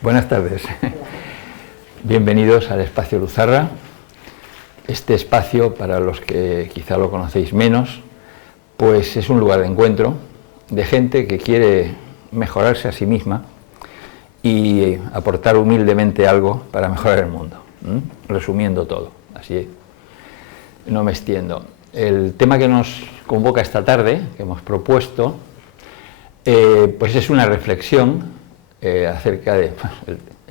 Buenas tardes. Bienvenidos al Espacio Luzarra. Este espacio, para los que quizá lo conocéis menos, pues es un lugar de encuentro de gente que quiere mejorarse a sí misma y aportar humildemente algo para mejorar el mundo. Resumiendo todo, así no me extiendo. El tema que nos convoca esta tarde, que hemos propuesto, pues es una reflexión acerca de...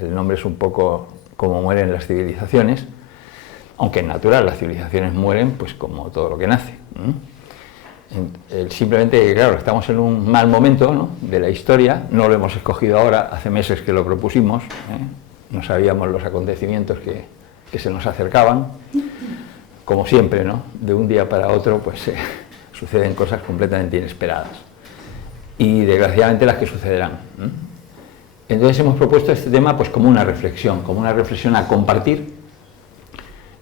el nombre es un poco como mueren las civilizaciones, aunque es natural, las civilizaciones mueren pues como todo lo que nace. Simplemente, claro, estamos en un mal momento, ¿no?, de la historia, no lo hemos escogido ahora, hace meses que lo propusimos, no sabíamos los acontecimientos que se nos acercaban, como siempre, ¿no?, de un día para otro pues suceden cosas completamente inesperadas y desgraciadamente las que sucederán. Entonces hemos propuesto este tema pues como una reflexión a compartir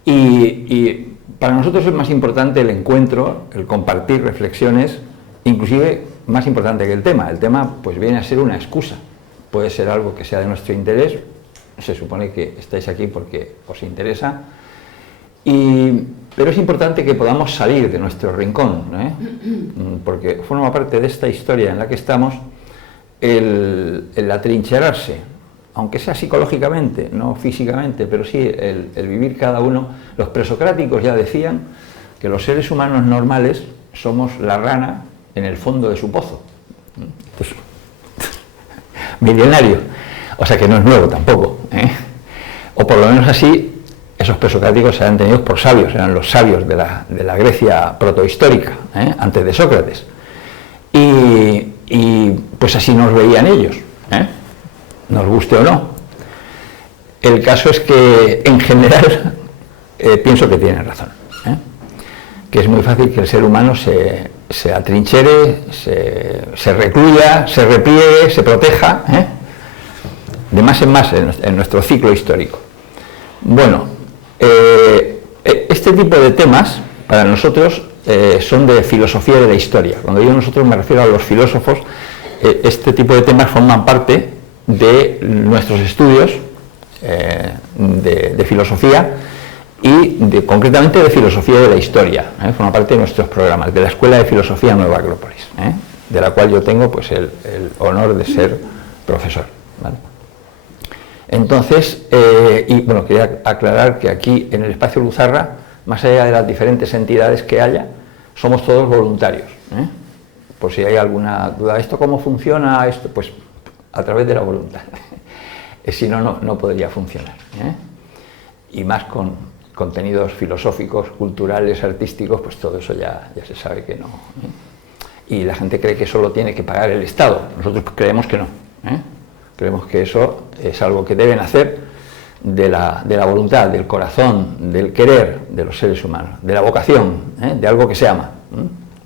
y para nosotros es más importante el encuentro, el compartir reflexiones, inclusive más importante que el tema. El tema pues viene a ser una excusa, puede ser algo que sea de nuestro interés, se supone que estáis aquí porque os interesa, pero es importante que podamos salir de nuestro rincón, porque forma parte de esta historia en la que estamos el atrincherarse, aunque sea psicológicamente, no físicamente, pero sí el vivir cada uno. Los presocráticos ya decían que los seres humanos normales somos la rana en el fondo de su pozo. Esto es milenario, o sea que no es nuevo tampoco, o por lo menos así esos presocráticos eran tenidos por sabios, eran los sabios de la Grecia protohistórica, antes de Sócrates, y pues así nos veían ellos, nos guste o no. El caso es que en general pienso que tienen razón, que es muy fácil que el ser humano se atrinchere, se recluya, se repliegue, se proteja, de más en más en nuestro ciclo histórico. Bueno, este tipo de temas para nosotros son de filosofía de la historia. Cuando digo nosotros me refiero a los filósofos. Este tipo de temas forman parte de nuestros estudios de filosofía y concretamente de filosofía de la historia, forma parte de nuestros programas, de la Escuela de Filosofía Nueva Acrópolis, de la cual yo tengo pues el honor de ser profesor, ¿vale? Entonces, y bueno, quería aclarar que aquí en el Espacio Luzarra, más allá de las diferentes entidades que haya, somos todos voluntarios, por si hay alguna duda. ¿Esto cómo funciona? Esto, pues a través de la voluntad. Si no, no podría funcionar, y más con contenidos filosóficos, culturales, artísticos, pues todo eso ya se sabe que no, y la gente cree que eso lo tiene que pagar el Estado. Nosotros creemos que no, creemos que eso es algo que deben hacer de la voluntad, del corazón, del querer de los seres humanos, de la vocación, de algo que se ama,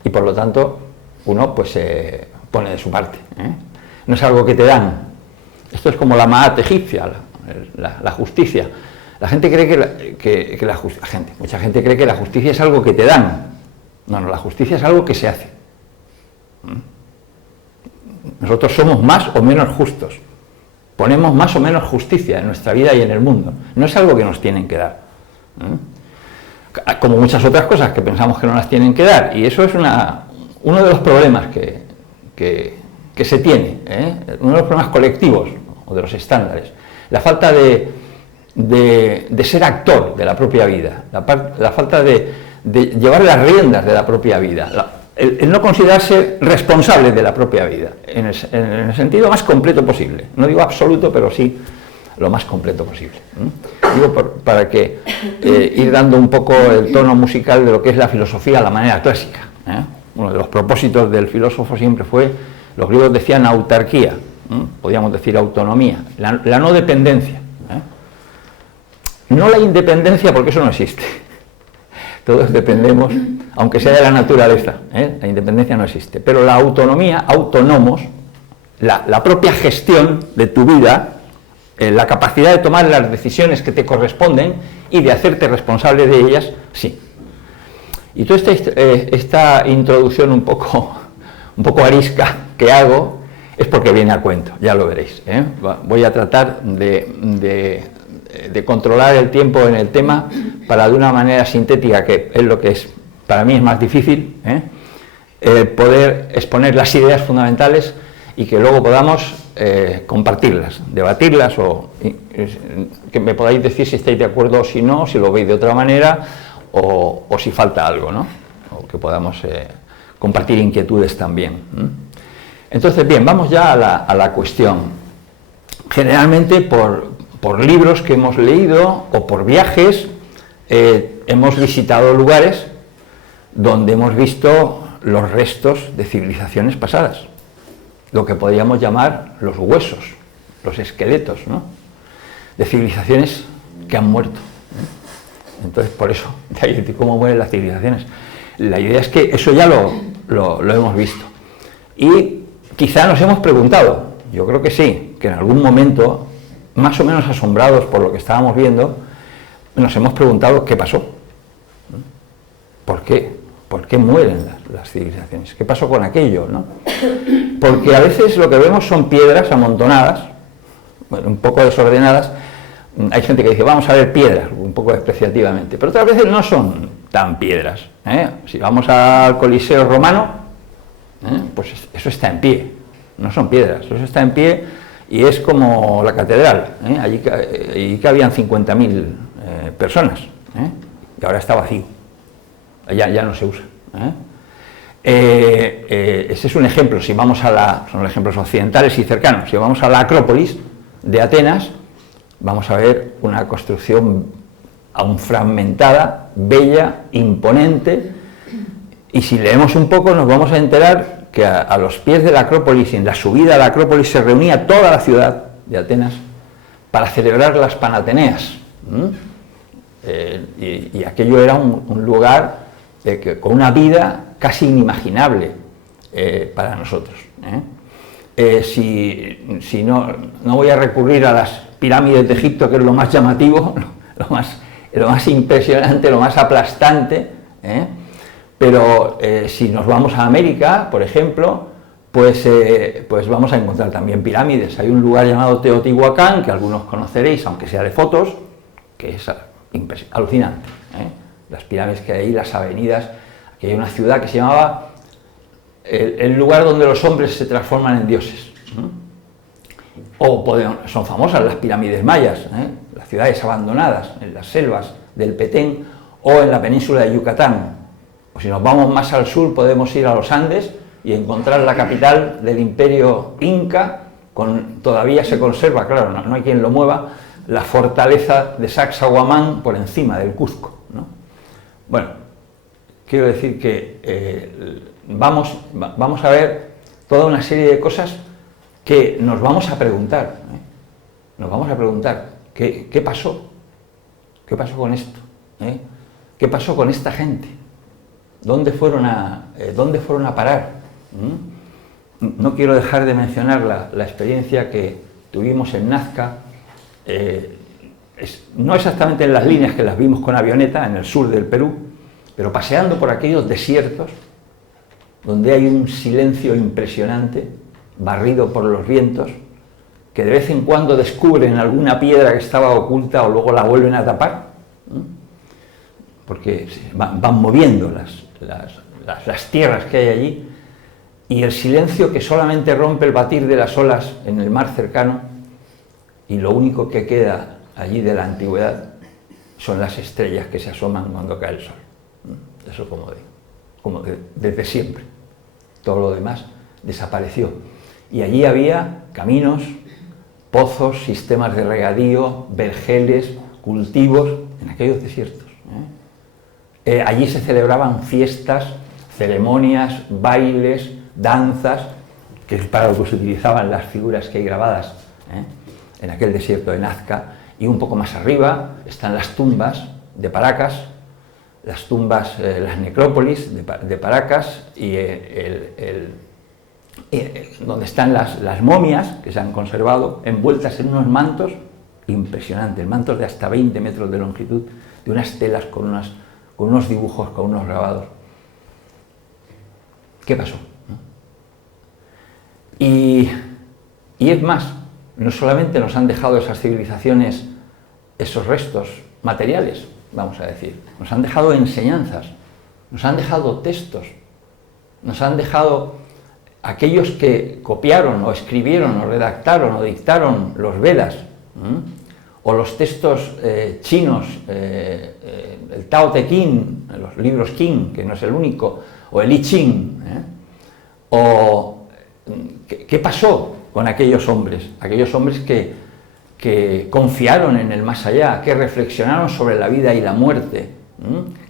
y por lo tanto uno pues se pone de su parte, no es algo que te dan. Esto es como la Maat egipcia, la justicia. La gente cree mucha gente cree que la justicia es algo que te dan. No, la justicia es algo que se hace. Nosotros somos más o menos justos, ponemos más o menos justicia en nuestra vida y en el mundo. No es algo que nos tienen que dar, como muchas otras cosas que pensamos que no las tienen que dar, y eso es uno de los problemas que se tiene, uno de los problemas colectivos o de los estándares, la falta de ser actor de la propia vida, la falta de llevar las riendas de la propia vida, el no considerarse responsable de la propia vida, en el sentido más completo posible. No digo absoluto, pero sí lo más completo posible. Digo para que ir dando un poco el tono musical de lo que es la filosofía a la manera clásica. Uno de los propósitos del filósofo siempre fue, los griegos decían autarquía, podríamos decir autonomía, la no dependencia. No la independencia, porque eso no existe. Todos dependemos, aunque sea de la naturaleza, la independencia no existe, pero la autonomía, autónomos, la propia gestión de tu vida, la capacidad de tomar las decisiones que te corresponden y de hacerte responsable de ellas, sí. Y toda esta introducción un poco arisca que hago es porque viene a cuento, ya lo veréis, ¿eh? Voy a tratar de controlar el tiempo en el tema para, de una manera sintética, que es lo que para mí es más difícil, poder exponer las ideas fundamentales y que luego podamos compartirlas, debatirlas, o que me podáis decir si estáis de acuerdo o si no, si lo veis de otra manera, o si falta algo, ¿no? O que podamos compartir inquietudes también. Entonces, bien, vamos ya a la cuestión. Generalmente por libros que hemos leído o por viajes hemos visitado lugares donde hemos visto los restos de civilizaciones pasadas, lo que podríamos llamar los huesos, los esqueletos, ¿no?, de civilizaciones que han muerto. Entonces, por eso, de ahí cómo mueren las civilizaciones. La idea es que eso ya lo hemos visto. Y quizá nos hemos preguntado, yo creo que sí, que en algún momento, más o menos asombrados por lo que estábamos viendo, nos hemos preguntado qué pasó. ¿Por qué? ¿Por qué mueren las civilizaciones? ¿Qué pasó con aquello, no? Porque a veces lo que vemos son piedras amontonadas, bueno, un poco desordenadas. Hay gente que dice, vamos a ver piedras, un poco despreciativamente, pero otras veces no son tan piedras, ¿eh? Si vamos al Coliseo romano, pues eso está en pie, no son piedras, eso está en pie y es como la catedral, allí cabían 50.000 personas, y ahora está vacío, ya no se usa. Ese es un ejemplo. Si vamos son ejemplos occidentales y cercanos. Si vamos a la Acrópolis de Atenas, vamos a ver una construcción aún fragmentada, bella, imponente, y si leemos un poco nos vamos a enterar que a los pies de la Acrópolis y en la subida a la Acrópolis se reunía toda la ciudad de Atenas para celebrar las Panateneas, y aquello era un lugar con una vida casi inimaginable para nosotros. Si no voy a recurrir a las pirámides de Egipto, que es lo más llamativo, lo más impresionante, lo más aplastante, pero si nos vamos a América, por ejemplo, pues vamos a encontrar también pirámides. Hay un lugar llamado Teotihuacán, que algunos conoceréis, aunque sea de fotos, que es alucinante, las pirámides que hay ahí, las avenidas. Aquí hay una ciudad que se llamaba el lugar donde los hombres se transforman en dioses. Son famosas las pirámides mayas, las ciudades abandonadas en las selvas del Petén o en la península de Yucatán. O si nos vamos más al sur podemos ir a los Andes y encontrar la capital del imperio inca, todavía se conserva, claro, no hay quien lo mueva, la fortaleza de Sacsayhuamán por encima del Cuzco, ¿no? Bueno, quiero decir que vamos a ver toda una serie de cosas que nos vamos a preguntar, nos vamos a preguntar, ¿qué pasó? ¿Qué pasó con esto? ¿Qué pasó con esta gente? ¿Dónde fueron a parar? No quiero dejar de mencionar la experiencia que tuvimos en Nazca, no exactamente en las líneas que las vimos con avioneta, en el sur del Perú, pero paseando por aquellos desiertos donde hay un silencio impresionante, barrido por los vientos, que de vez en cuando descubren alguna piedra que estaba oculta o luego la vuelven a tapar, porque van moviendo las tierras que hay allí, y el silencio que solamente rompe el batir de las olas en el mar cercano, y lo único que queda allí de la antigüedad son las estrellas que se asoman cuando cae el sol. Eso como desde siempre. Todo lo demás desapareció. Y allí había caminos, pozos, sistemas de regadío, vergeles, cultivos, en aquellos desiertos. Allí se celebraban fiestas, ceremonias, bailes, danzas, que es para lo que se utilizaban las figuras que hay grabadas en aquel desierto de Nazca. Y un poco más arriba están las tumbas de Paracas, las tumbas, las necrópolis de Paracas, y donde están las momias que se han conservado envueltas en unos mantos impresionantes, mantos de hasta 20 metros de longitud, de unas telas con unos dibujos, con unos grabados. ¿Qué pasó? Y Y es más, no solamente nos han dejado esas civilizaciones, esos restos materiales, vamos a decir, nos han dejado enseñanzas, nos han dejado textos, nos han dejado aquellos que copiaron o escribieron o redactaron o dictaron los Vedas, o los textos chinos, el Tao Te Ching, los libros Qing, que no es el único, o el I Ching, o ¿qué pasó con aquellos hombres que confiaron en el más allá, que reflexionaron sobre la vida y la muerte,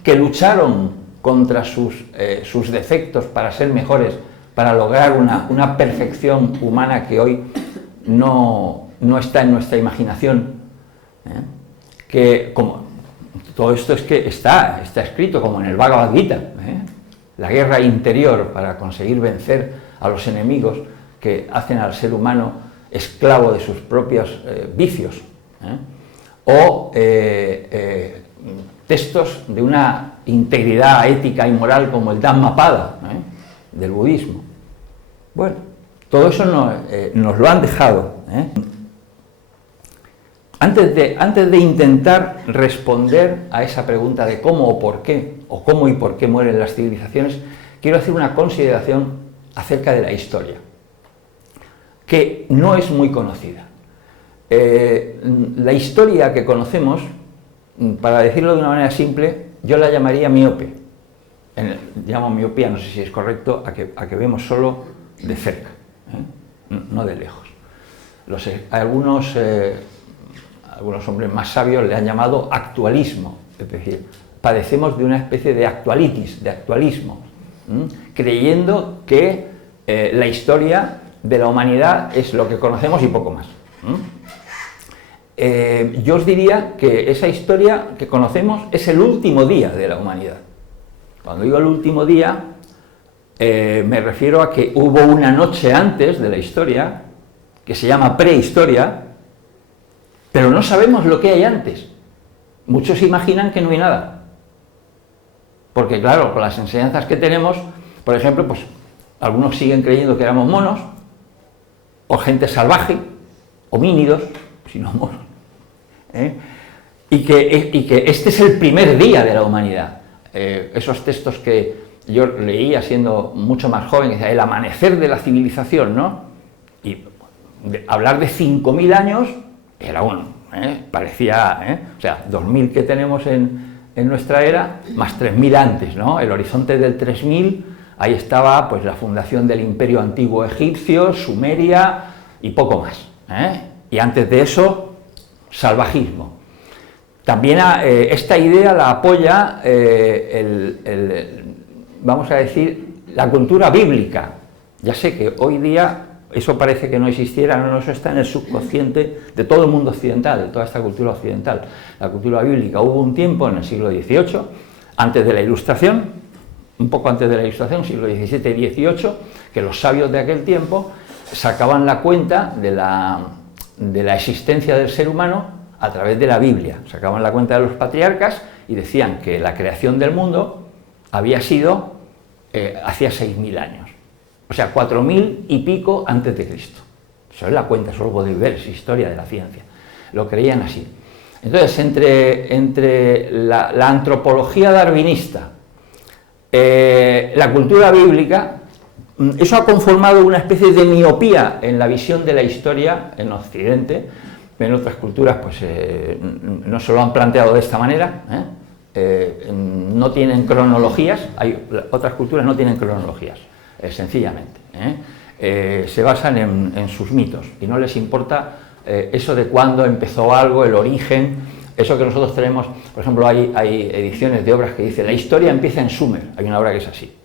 que lucharon contra sus defectos para ser mejores, para lograr una perfección humana que hoy no está en nuestra imaginación, que como todo esto es que está escrito como en el Bhagavad Gita, la guerra interior para conseguir vencer a los enemigos que hacen al ser humano esclavo de sus propios vicios, o textos de una integridad ética y moral como el Dhammapada, del budismo. Bueno, todo eso nos lo han dejado. Antes de intentar responder a esa pregunta de cómo o por qué, o cómo y por qué mueren las civilizaciones, quiero hacer una consideración acerca de la historia, que no es muy conocida. La historia que conocemos, para decirlo de una manera simple, yo la llamaría miope. Llamo miopía, no sé si es correcto, a que vemos solo de cerca, no de lejos. Algunos hombres más sabios le han llamado actualismo, es decir, padecemos de una especie de actualitis, de actualismo, creyendo que la historia de la humanidad es lo que conocemos y poco más. Yo os diría que esa historia que conocemos es el último día de la humanidad. Cuando digo el último día, me refiero a que hubo una noche antes de la historia, que se llama prehistoria, pero no sabemos lo que hay antes. Muchos imaginan que no hay nada. Porque claro, con las enseñanzas que tenemos, por ejemplo, pues algunos siguen creyendo que éramos monos, o gente salvaje, homínidos, si no monos, y que este es el primer día de la humanidad. Esos textos que yo leía siendo mucho más joven, que decía, el amanecer de la civilización, ¿no? Y hablar de 5.000 años era parecía, o sea, 2.000 que tenemos en nuestra era, más 3.000 antes, ¿no? El horizonte del 3.000, ahí estaba pues la fundación del imperio antiguo egipcio, Sumeria y poco más, y antes de eso, salvajismo. También esta idea la apoya, vamos a decir, la cultura bíblica. Ya sé que hoy día eso parece que no existiera, no, eso está en el subconsciente de todo el mundo occidental, de toda esta cultura occidental. La cultura bíblica, hubo un tiempo en el siglo XVIII, antes de la Ilustración, un poco antes de la Ilustración, siglo XVII y XVIII, que los sabios de aquel tiempo sacaban la cuenta de la existencia del ser humano a través de la Biblia. Sacaban la cuenta de los patriarcas y decían que la creación del mundo había sido hacía 6.000 años. O sea, 4.000 y pico antes de Cristo. Eso es la cuenta, eso lo podéis ver, es historia de la ciencia. Lo creían así. Entonces, entre la antropología darwinista, la cultura bíblica, eso ha conformado una especie de miopía en la visión de la historia en Occidente. En otras culturas pues no se lo han planteado de esta manera, no tienen cronologías, otras culturas no tienen cronologías, sencillamente, se basan en sus mitos y no les importa eso de cuándo empezó algo, el origen, eso que nosotros tenemos. Por ejemplo, hay ediciones de obras que dicen la historia empieza en Sumer, hay una obra que es así,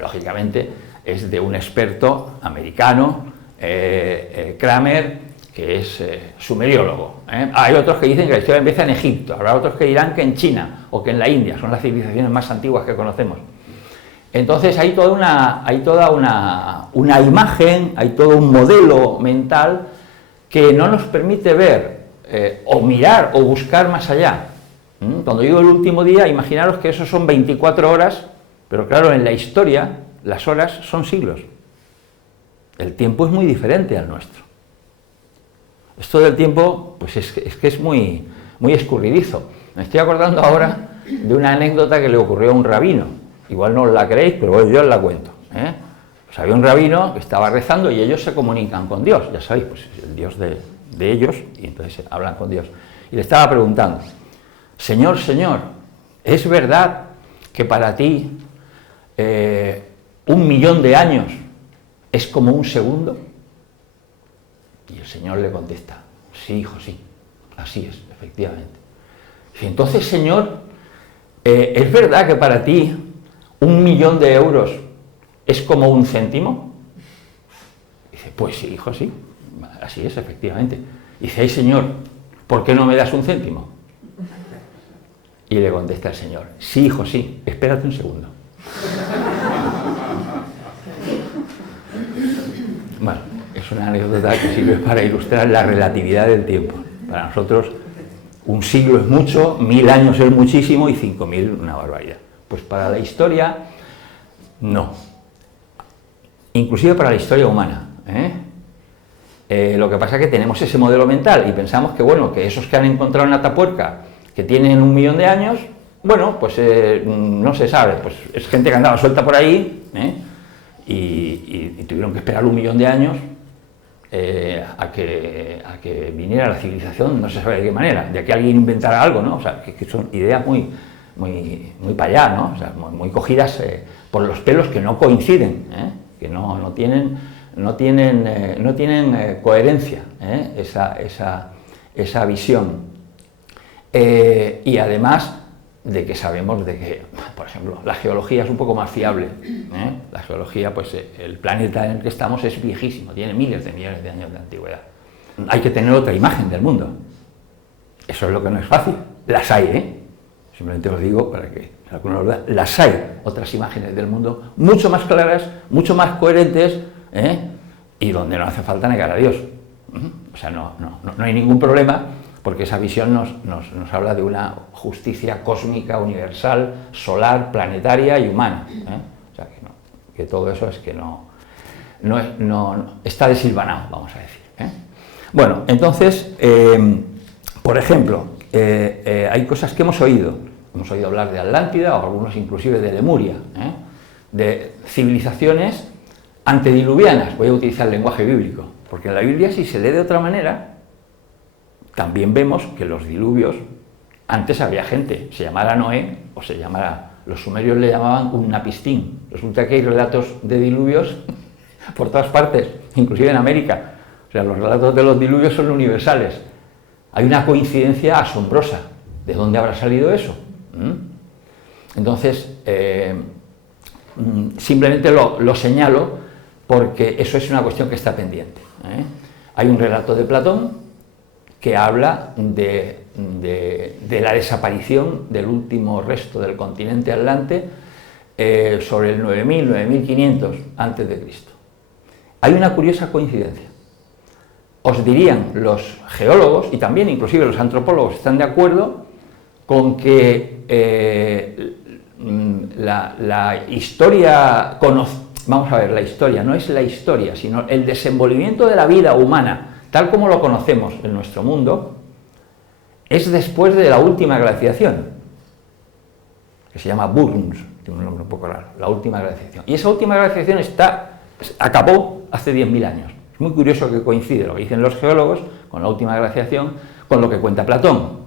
lógicamente es de un experto americano, Kramer, que es sumeriólogo. Hay otros que dicen que la historia empieza en Egipto, habrá otros que dirán que en China o que en la India, son las civilizaciones más antiguas que conocemos. Entonces hay toda una imagen, hay todo un modelo mental que no nos permite ver o mirar o buscar más allá. Cuando digo el último día, imaginaros que eso son 24 horas, pero claro, en la historia las horas son siglos. El tiempo es muy diferente al nuestro. Esto del tiempo, pues es que es muy escurridizo. Me estoy acordando ahora de una anécdota que le ocurrió a un rabino. Igual no os la creéis, pero bueno, yo os la cuento. Pues había un rabino que estaba rezando y ellos se comunican con Dios, ya sabéis, pues es el Dios de ellos, y entonces hablan con Dios. Y le estaba preguntando: Señor, Señor, ¿es verdad que para ti 1.000.000 de años es como un segundo? Y el Señor le contesta: sí, hijo, sí, así es, efectivamente. Y entonces, Señor, ¿es verdad que para ti 1.000.000 de euros es como un céntimo? Y dice: pues sí, hijo, sí, así es, efectivamente. Y dice: ay, Señor, ¿por qué no me das un céntimo? Y le contesta el Señor: sí, hijo, sí, espérate un segundo. Bueno, es una anécdota que sirve para ilustrar la relatividad del tiempo. Para nosotros, un siglo es mucho, 1.000 años es muchísimo y 5.000 una barbaridad. Pues para la historia, no. Inclusive para la historia humana. Lo que pasa es que tenemos ese modelo mental y pensamos que, bueno, que esos que han encontrado en Atapuerca, que tienen 1.000.000 de años, bueno, pues no se sabe, pues es gente que andaba suelta por ahí, y tuvieron que esperar 1.000.000 de años a que viniera la civilización, no se sabe de qué manera, de que alguien inventara algo, ¿no? O sea, que son ideas muy para allá, ¿no? O sea, muy cogidas por los pelos, que no coinciden, que no tienen coherencia, esa visión. Y además de que sabemos de que, por ejemplo, la geología es un poco más fiable. La geología, pues el planeta en el que estamos es viejísimo, tiene miles de millones de años de antigüedad. Hay que tener otra imagen del mundo. Eso es lo que no es fácil. Las hay, simplemente os digo para que algunos lo vean. Las hay, otras imágenes del mundo mucho más claras, mucho más coherentes, y donde no hace falta negar a Dios. O sea, no hay ningún problema, porque esa visión nos habla de una justicia cósmica, universal, solar, planetaria y humana. O sea, que todo eso es que no está desilvanado, vamos a decir. Bueno, entonces, por ejemplo, hay cosas que hemos oído hablar de Atlántida, o algunos inclusive de Lemuria, de civilizaciones antediluvianas. Voy a utilizar el lenguaje bíblico, porque en la Biblia, si se lee de otra manera, también vemos que los diluvios, antes había gente, se llamara Noé, o se llamara, los sumerios le llamaban Unnapishtim. Resulta que hay relatos de diluvios por todas partes, inclusive en América. O sea, los relatos de los diluvios son universales. Hay una coincidencia asombrosa. ¿De dónde habrá salido eso? Entonces, simplemente lo señalo porque eso es una cuestión que está pendiente. Hay un relato de Platón que habla de la desaparición del último resto del continente Atlante sobre el 9.000, 9.500 a.C. Hay una curiosa coincidencia. Os dirían los geólogos, y también inclusive los antropólogos están de acuerdo con que la historia, vamos a ver, la historia no es la historia, sino el desenvolvimiento de la vida humana, tal como lo conocemos en nuestro mundo, es después de la última glaciación, que se llama Burns, tiene un nombre un poco raro, la última glaciación. Y esa última glaciación acabó hace 10.000 años. Es muy curioso que coincide lo que dicen los geólogos con la última glaciación con lo que cuenta Platón.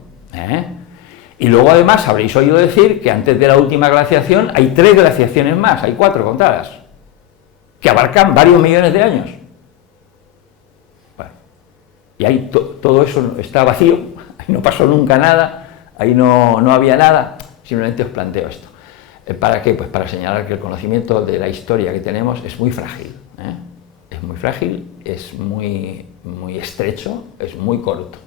Y luego además habréis oído decir que antes de la última glaciación hay 3 glaciaciones más, hay 4 contadas, que abarcan varios millones de años. Bueno, y ahí todo eso está vacío, ahí no pasó nunca nada, ahí no había nada. Simplemente os planteo esto. ¿Para qué? Pues para señalar que el conocimiento de la historia que tenemos es muy frágil. Es muy frágil, es muy estrecho, es muy corto.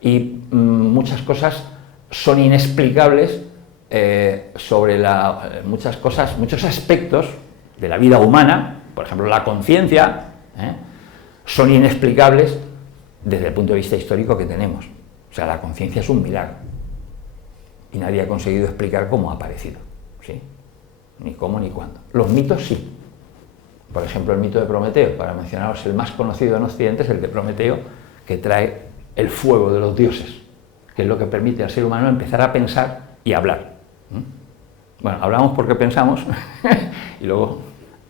Y muchas cosas son inexplicables sobre muchas cosas, muchos aspectos de la vida humana, por ejemplo la conciencia, son inexplicables desde el punto de vista histórico que tenemos. O sea, la conciencia es un milagro y nadie ha conseguido explicar cómo ha aparecido, ¿sí? Ni cómo ni cuándo. Los mitos sí. Por ejemplo, el mito de Prometeo, para mencionaros el más conocido en Occidente, es el de Prometeo, que trae el fuego de los dioses, que es lo que permite al ser humano empezar a pensar y hablar. Bueno, hablamos porque pensamos y luego,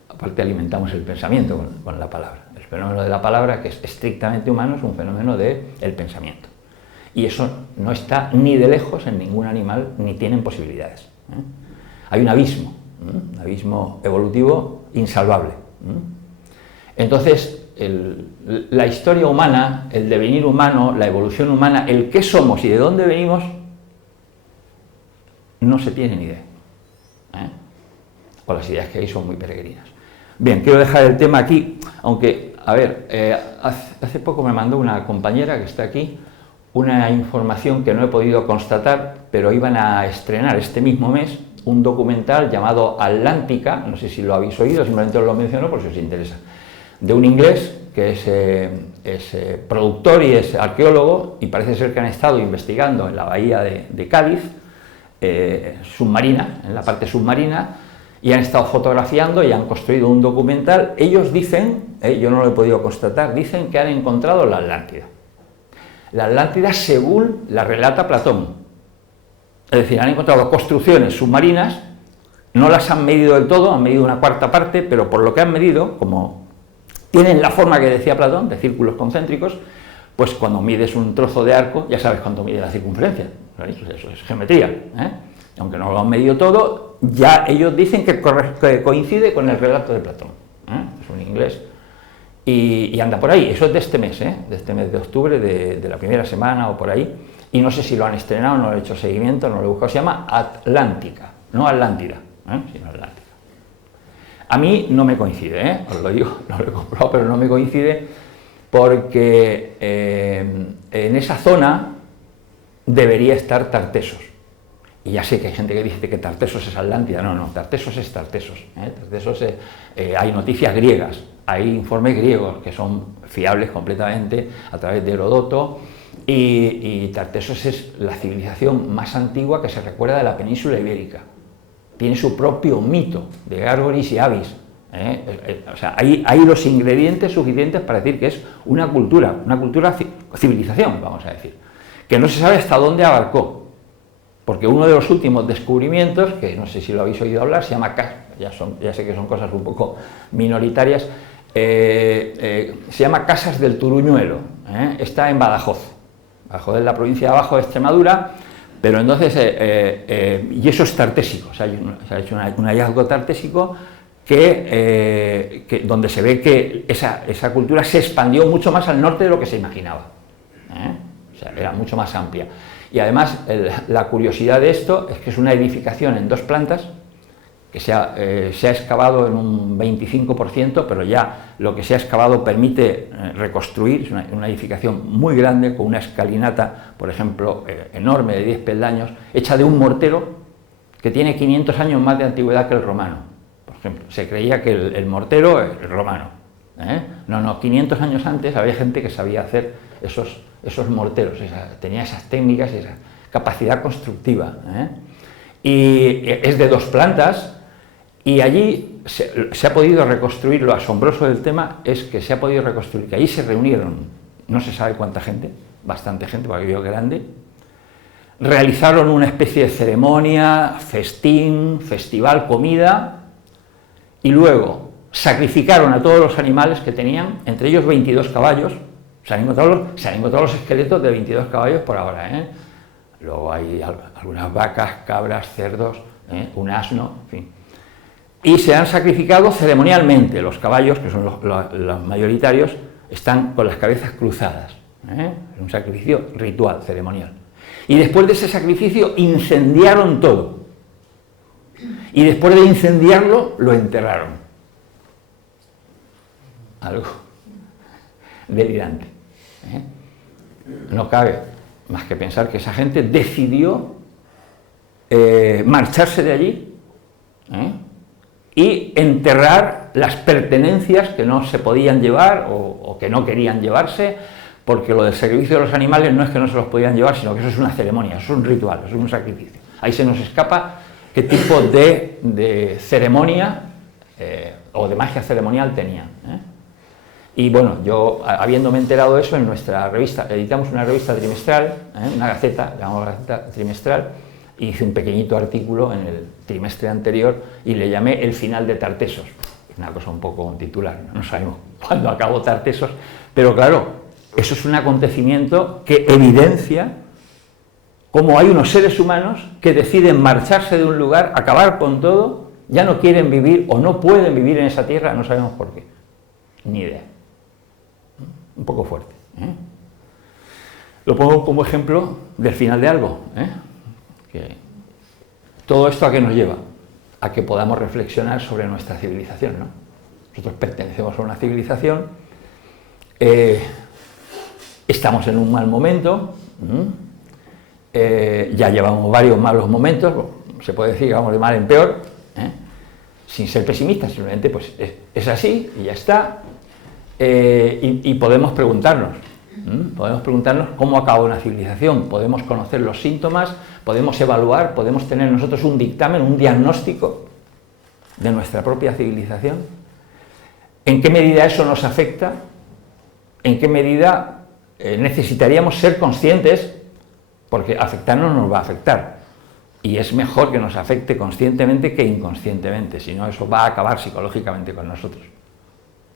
aparte, alimentamos el pensamiento con la palabra. El fenómeno de la palabra, que es estrictamente humano, es un fenómeno del pensamiento. Y eso no está ni de lejos en ningún animal, ni tienen posibilidades. Hay un abismo evolutivo insalvable. Entonces, la historia humana, el devenir humano, la evolución humana, el qué somos y de dónde venimos, no se tiene ni idea. O las ideas que hay son muy peregrinas. Bien, quiero dejar el tema aquí, aunque, a ver, hace poco me mandó una compañera que está aquí una información que no he podido constatar, pero iban a estrenar este mismo mes un documental llamado Atlántica, no sé si lo habéis oído, simplemente os lo menciono por si os interesa, de un inglés que es productor y es arqueólogo, y parece ser que han estado investigando en la bahía de Cádiz, submarina, en la parte submarina, y han estado fotografiando y han construido un documental. Ellos dicen, yo no lo he podido constatar, dicen que han encontrado la Atlántida. La Atlántida según la relata Platón. Es decir, han encontrado construcciones submarinas, no las han medido del todo, han medido una cuarta parte, pero por lo que han medido, como tienen la forma que decía Platón, de círculos concéntricos, pues cuando mides un trozo de arco, ya sabes cuánto mide la circunferencia. Eso es geometría. Aunque no lo han medido todo, ya ellos dicen que coincide con el relato de Platón. Es un inglés. Y anda por ahí. Eso es de este mes de octubre, de la primera semana o por ahí. Y no sé si lo han estrenado, no le he hecho seguimiento, no lo he buscado. Se llama Atlántica, no Atlántida, sino Atlántica. A mí no me coincide, os lo digo, no lo he comprado, pero no me coincide porque en esa zona debería estar Tartesos. Y ya sé que hay gente que dice que Tartesos es Atlántida. No, Tartesos es Tartesos. Tartesos hay noticias griegas, hay informes griegos que son fiables completamente a través de Herodoto, y Tartesos es la civilización más antigua que se recuerda de la península ibérica. Tiene su propio mito de Gárgoris y Avis. O sea, hay los ingredientes suficientes para decir que es una cultura civilización, vamos a decir, que no se sabe hasta dónde abarcó. Porque uno de los últimos descubrimientos, que no sé si lo habéis oído hablar, se llama, ya sé que son cosas un poco minoritarias, se llama Casas del Turuñuelo, está en Badajoz. Badajoz es la provincia de abajo de Extremadura, pero entonces, y eso es tartésico, se ha hecho un hallazgo tartésico donde se ve que esa cultura se expandió mucho más al norte de lo que se imaginaba. O sea, era mucho más amplia. Y además, la curiosidad de esto es que es una edificación en 2 plantas, que se ha excavado en un 25%, pero ya lo que se ha excavado permite reconstruir. Es una edificación muy grande, con una escalinata, por ejemplo, enorme, de 10 peldaños, hecha de un mortero que tiene 500 años más de antigüedad que el romano. Por ejemplo, se creía que el mortero es el romano. No, 500 años antes había gente que sabía hacer esos morteros, tenía esas técnicas y esa capacidad constructiva. Y es de 2 plantas, y allí se ha podido reconstruir. Lo asombroso del tema es que se ha podido reconstruir, que allí se reunieron, no se sabe cuánta gente, bastante gente, porque aquello es grande, realizaron una especie de ceremonia, festín, festival, comida, y luego sacrificaron a todos los animales que tenían, entre ellos 22 caballos. Se han encontrado los esqueletos de 22 caballos por ahora. Luego hay algunas vacas, cabras, cerdos, un asno, en fin. Y se han sacrificado ceremonialmente. Los caballos, que son los mayoritarios, están con las cabezas cruzadas. Es un sacrificio ritual, ceremonial. Y después de ese sacrificio incendiaron todo. Y después de incendiarlo, lo enterraron. Algo delirante. No cabe más que pensar que esa gente decidió marcharse de allí y enterrar las pertenencias que no se podían llevar o que no querían llevarse, porque lo del sacrificio de los animales no es que no se los podían llevar, sino que eso es una ceremonia, eso es un ritual, eso es un sacrificio. Ahí se nos escapa qué tipo de ceremonia o de magia ceremonial tenían. Y bueno, yo, habiéndome enterado de eso, en nuestra revista, editamos una revista trimestral, una gaceta, llamamos Gaceta Trimestral, y hice un pequeñito artículo en el trimestre anterior y le llamé El final de Tartesos. Una cosa un poco titular, no sabemos cuándo acabó Tartesos, pero claro, eso es un acontecimiento que evidencia cómo hay unos seres humanos que deciden marcharse de un lugar, acabar con todo, ya no quieren vivir o no pueden vivir en esa tierra, no sabemos por qué, ni idea. Un poco fuerte, ¿eh? Lo pongo como ejemplo del final de algo, ¿eh? Que todo esto ¿a qué nos lleva? A que podamos reflexionar sobre nuestra civilización, ¿no? Nosotros pertenecemos a una civilización, estamos en un mal momento, ya llevamos varios malos momentos, se puede decir que vamos de mal en peor, sin ser pesimistas, simplemente pues es así y ya está. Y podemos preguntarnos cómo acaba una civilización, podemos conocer los síntomas, podemos evaluar, podemos tener nosotros un dictamen, un diagnóstico de nuestra propia civilización. ¿En qué medida eso nos afecta? ¿En qué medida necesitaríamos ser conscientes? Porque afectarnos nos va a afectar. Y es mejor que nos afecte conscientemente que inconscientemente, si no eso va a acabar psicológicamente con nosotros.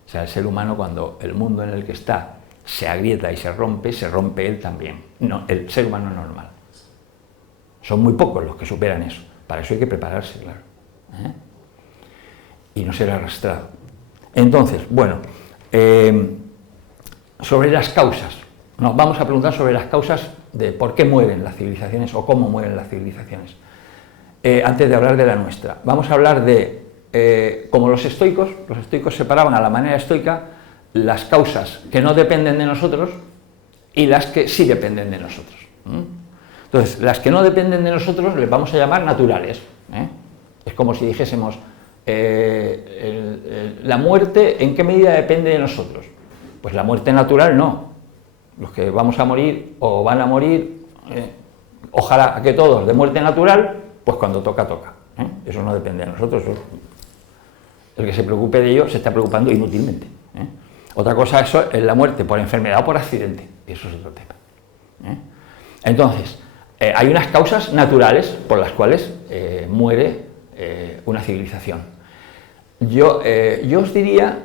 O sea, el ser humano, cuando el mundo en el que está se agrieta y se rompe él también. No, el ser humano normal. Son muy pocos los que superan eso. Para eso hay que prepararse, claro. Y no ser arrastrado. Entonces, bueno, sobre las causas. Nos vamos a preguntar sobre las causas de por qué mueren las civilizaciones o cómo mueren las civilizaciones. Antes de hablar de la nuestra. Vamos a hablar de, como los estoicos separaban a la manera estoica las causas que no dependen de nosotros y las que sí dependen de nosotros. Entonces, las que no dependen de nosotros les vamos a llamar naturales. Es como si dijésemos, la muerte, ¿en qué medida depende de nosotros? Pues la muerte natural no. Los que vamos a morir o van a morir, ojalá que todos de muerte natural, pues cuando toca, toca. Eso no depende de nosotros. El que se preocupe de ello se está preocupando inútilmente. Otra cosa es la muerte por enfermedad o por accidente. Eso es otro tema. Entonces, hay unas causas naturales por las cuales muere una civilización. Yo os diría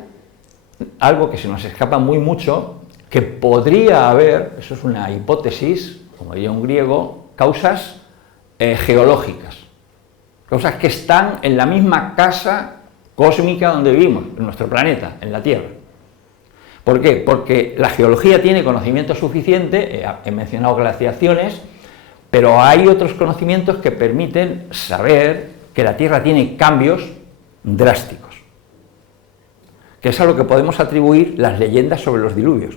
algo que se nos escapa muy mucho, que podría haber, eso es una hipótesis, como diría un griego, causas geológicas, causas que están en la misma casa cósmica donde vivimos, en nuestro planeta, en la Tierra. ¿Por qué? Porque la geología tiene conocimiento suficiente, he mencionado glaciaciones, pero hay otros conocimientos que permiten saber que la Tierra tiene cambios drásticos, que es a lo que podemos atribuir las leyendas sobre los diluvios.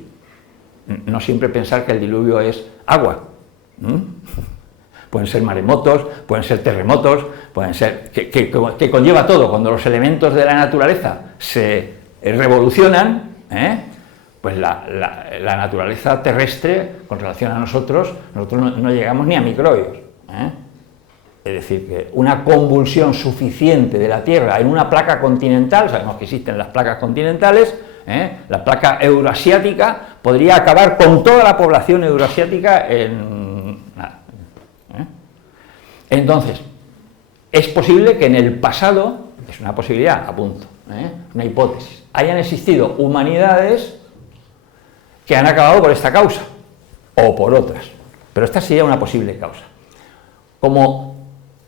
No siempre pensar que el diluvio es agua. Pueden ser maremotos, pueden ser terremotos, pueden ser que conlleva todo. Cuando los elementos de la naturaleza se revolucionan, pues la naturaleza terrestre, con relación a nosotros no llegamos ni a microbios. Es decir, que una convulsión suficiente de la Tierra en una placa continental, sabemos que existen las placas continentales, la placa euroasiática podría acabar con toda la población euroasiática en nada. Entonces, es posible que en el pasado, es una posibilidad, apunto, una hipótesis, hayan existido humanidades que han acabado por esta causa, o por otras, pero esta sería una posible causa. Como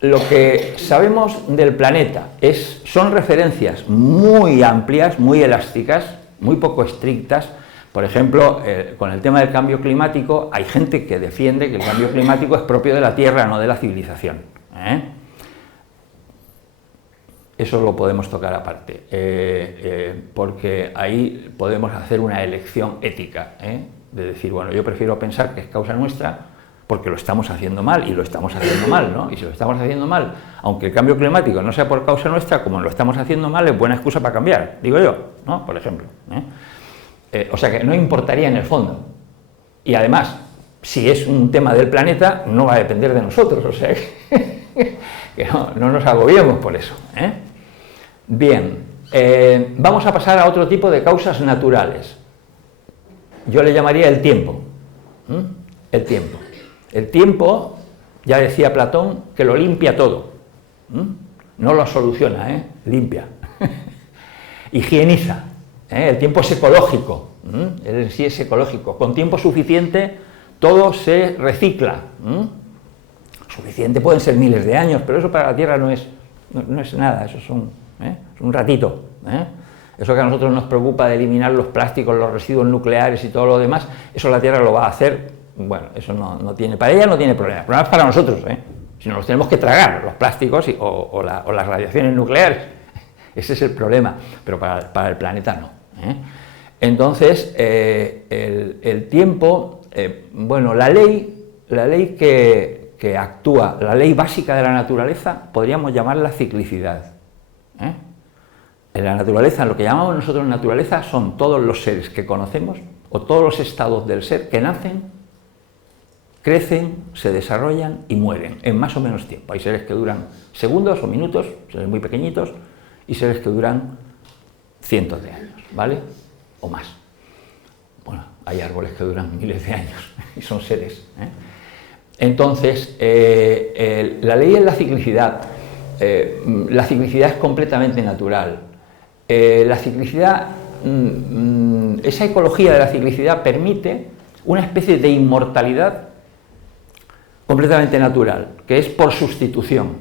lo que sabemos del planeta son referencias muy amplias, muy elásticas, muy poco estrictas. Por ejemplo, con el tema del cambio climático, hay gente que defiende que el cambio climático es propio de la Tierra, no de la civilización. Eso lo podemos tocar aparte, porque ahí podemos hacer una elección ética, de decir, bueno, yo prefiero pensar que es causa nuestra, porque lo estamos haciendo mal, y lo estamos haciendo mal, ¿no? Y si lo estamos haciendo mal, aunque el cambio climático no sea por causa nuestra, como lo estamos haciendo mal, es buena excusa para cambiar, digo yo, ¿no? Por ejemplo. O sea que no importaría en el fondo. Y además, si es un tema del planeta, no va a depender de nosotros, o sea que no nos agobiemos por eso. Bien, Vamos a pasar a otro tipo de causas naturales. Yo le llamaría el tiempo. El tiempo. El tiempo, ya decía Platón, que lo limpia todo. No lo soluciona, limpia. Higieniza. El tiempo es ecológico. Él en sí es ecológico. Con tiempo suficiente todo se recicla. Suficiente pueden ser miles de años, pero eso para la Tierra no es nada, eso es un ratito. Eso que a nosotros nos preocupa de eliminar los plásticos, los residuos nucleares y todo lo demás, eso la Tierra lo va a hacer, bueno, eso no tiene, para ella no tiene problema, el problema es para nosotros, si no los tenemos que tragar, los plásticos o las radiaciones nucleares, ese es el problema, pero para el planeta no. Entonces, el tiempo, bueno, la ley que actúa, la ley básica de la naturaleza, podríamos llamarla ciclicidad. En la naturaleza, lo que llamamos nosotros naturaleza, son todos los seres que conocemos, o todos los estados del ser que nacen, crecen, se desarrollan y mueren en más o menos tiempo. Hay seres que duran segundos o minutos, seres muy pequeñitos, y seres que duran cientos de años, ¿vale? O más. Bueno, hay árboles que duran miles de años y son seres. Entonces, la ley es la ciclicidad. La ciclicidad es completamente natural. La ciclicidad, esa ecología de la ciclicidad permite una especie de inmortalidad completamente natural, que es por sustitución.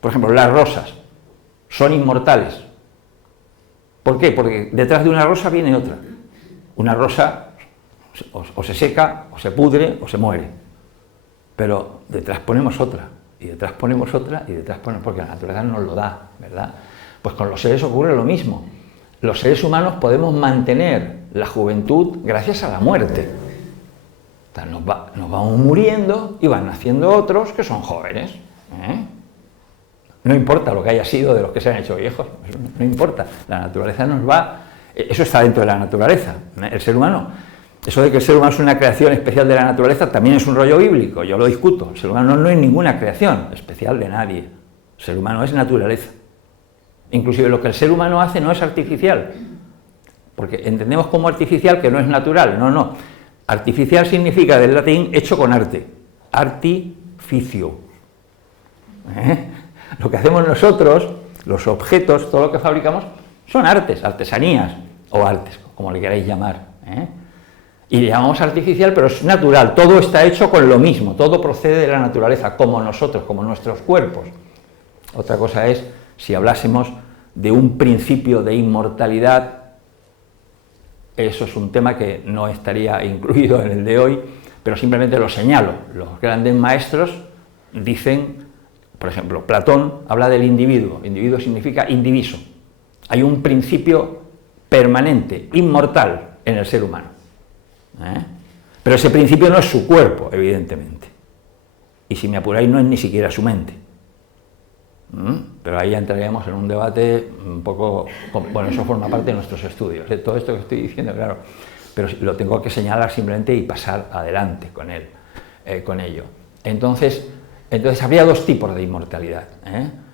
Por ejemplo, las rosas son inmortales. ¿Por qué? Porque detrás de una rosa viene otra. Una rosa o se seca, o se pudre, o se muere. Pero detrás ponemos otra, y detrás ponemos otra, y detrás ponemos... porque la naturaleza nos lo da, ¿verdad? Pues con los seres ocurre lo mismo. Los seres humanos podemos mantener la juventud gracias a la muerte. O sea, nos vamos muriendo y van naciendo otros que son jóvenes. No importa lo que haya sido de los que se han hecho viejos, no importa. La naturaleza nos va... Eso está dentro de la naturaleza. El ser humano... Eso de que el ser humano es una creación especial de la naturaleza también es un rollo bíblico, yo lo discuto. El ser humano no es ninguna creación especial de nadie. El ser humano es naturaleza. Inclusive lo que el ser humano hace no es artificial, porque entendemos como artificial que no es natural. No. Artificial significa del latín hecho con arte. Artificio. Lo que hacemos nosotros, los objetos, todo lo que fabricamos, son artes, artesanías, o artes, como le queráis llamar. Y le llamamos artificial, pero es natural, todo está hecho con lo mismo, todo procede de la naturaleza, como nosotros, como nuestros cuerpos. Otra cosa es, si hablásemos de un principio de inmortalidad, eso es un tema que no estaría incluido en el de hoy, pero simplemente lo señalo. Los grandes maestros dicen, por ejemplo, Platón habla del individuo, individuo significa indiviso. Hay un principio permanente, inmortal, en el ser humano. Pero ese principio no es su cuerpo, evidentemente, y si me apuráis no es ni siquiera su mente. Pero ahí ya entraríamos en un debate un poco... Bueno, eso forma parte de nuestros estudios, de todo esto que estoy diciendo, claro, pero lo tengo que señalar simplemente y pasar adelante con él, con ello. Entonces habría dos tipos de inmortalidad.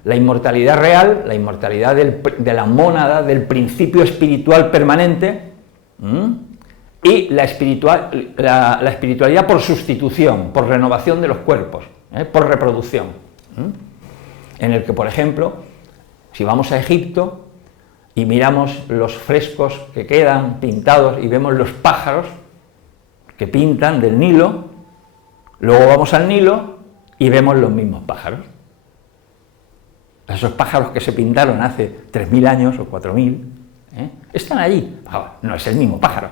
La inmortalidad real, la inmortalidad de la mónada, del principio espiritual permanente, y la espiritualidad por sustitución, por renovación de los cuerpos, por reproducción. En el que, por ejemplo, si vamos a Egipto y miramos los frescos que quedan pintados y vemos los pájaros que pintan del Nilo, luego vamos al Nilo y vemos los mismos pájaros. Esos pájaros que se pintaron hace 3.000 años o 4.000, están allí. No es el mismo pájaro.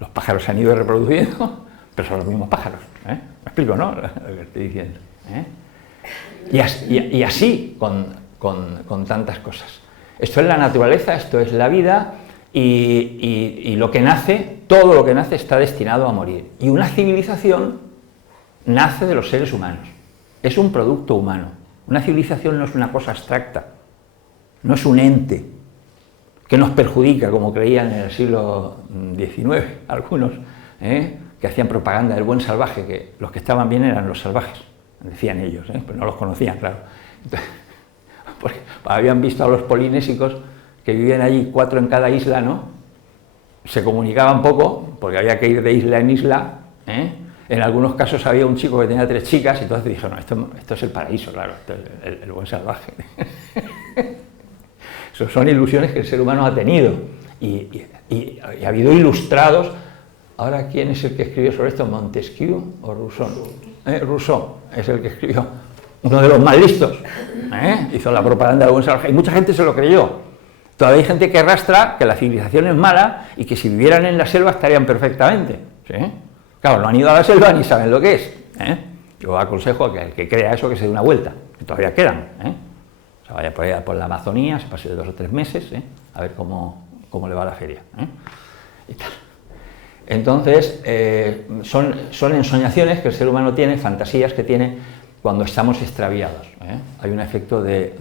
Los pájaros se han ido reproduciendo, pero son los mismos pájaros. ¿Me explico, no? Lo que estoy diciendo. Y así con tantas cosas. Esto es la naturaleza, esto es la vida, y lo que nace, todo lo que nace está destinado a morir. Y una civilización nace de los seres humanos. Es un producto humano. Una civilización no es una cosa abstracta, no es un ente que nos perjudica, como creían en el siglo XIX algunos, que hacían propaganda del buen salvaje, que los que estaban bien eran los salvajes, decían ellos, pero no los conocían, claro. Entonces, porque habían visto a los polinésicos que vivían allí 4 en cada isla, ¿no? Se comunicaban poco, porque había que ir de isla en isla, ¿eh? En algunos casos había un chico que tenía 3 chicas, y entonces dijeron, no, esto es el paraíso, claro, esto es el buen salvaje. Eso son ilusiones que el ser humano ha tenido, y ha habido ilustrados. Ahora, ¿quién es el que escribió sobre esto? ¿Montesquieu o Rousseau? Rousseau es el que escribió, uno de los más listos, hizo la propaganda del buen salvaje, y mucha gente se lo creyó. Todavía hay gente que arrastra que la civilización es mala y que si vivieran en la selva estarían perfectamente, ¿sí? Claro, no han ido a la selva ni saben lo que es, ¿eh? Yo aconsejo a que el que crea eso que se dé una vuelta, que todavía quedan, ¿eh? O sea, vaya por allá por la Amazonía, se pase 2 o 3 meses, a ver cómo le va la feria, ¿eh? Y tal. Entonces, son ensoñaciones que el ser humano tiene, fantasías que tiene cuando estamos extraviados, ¿eh? Hay un efecto de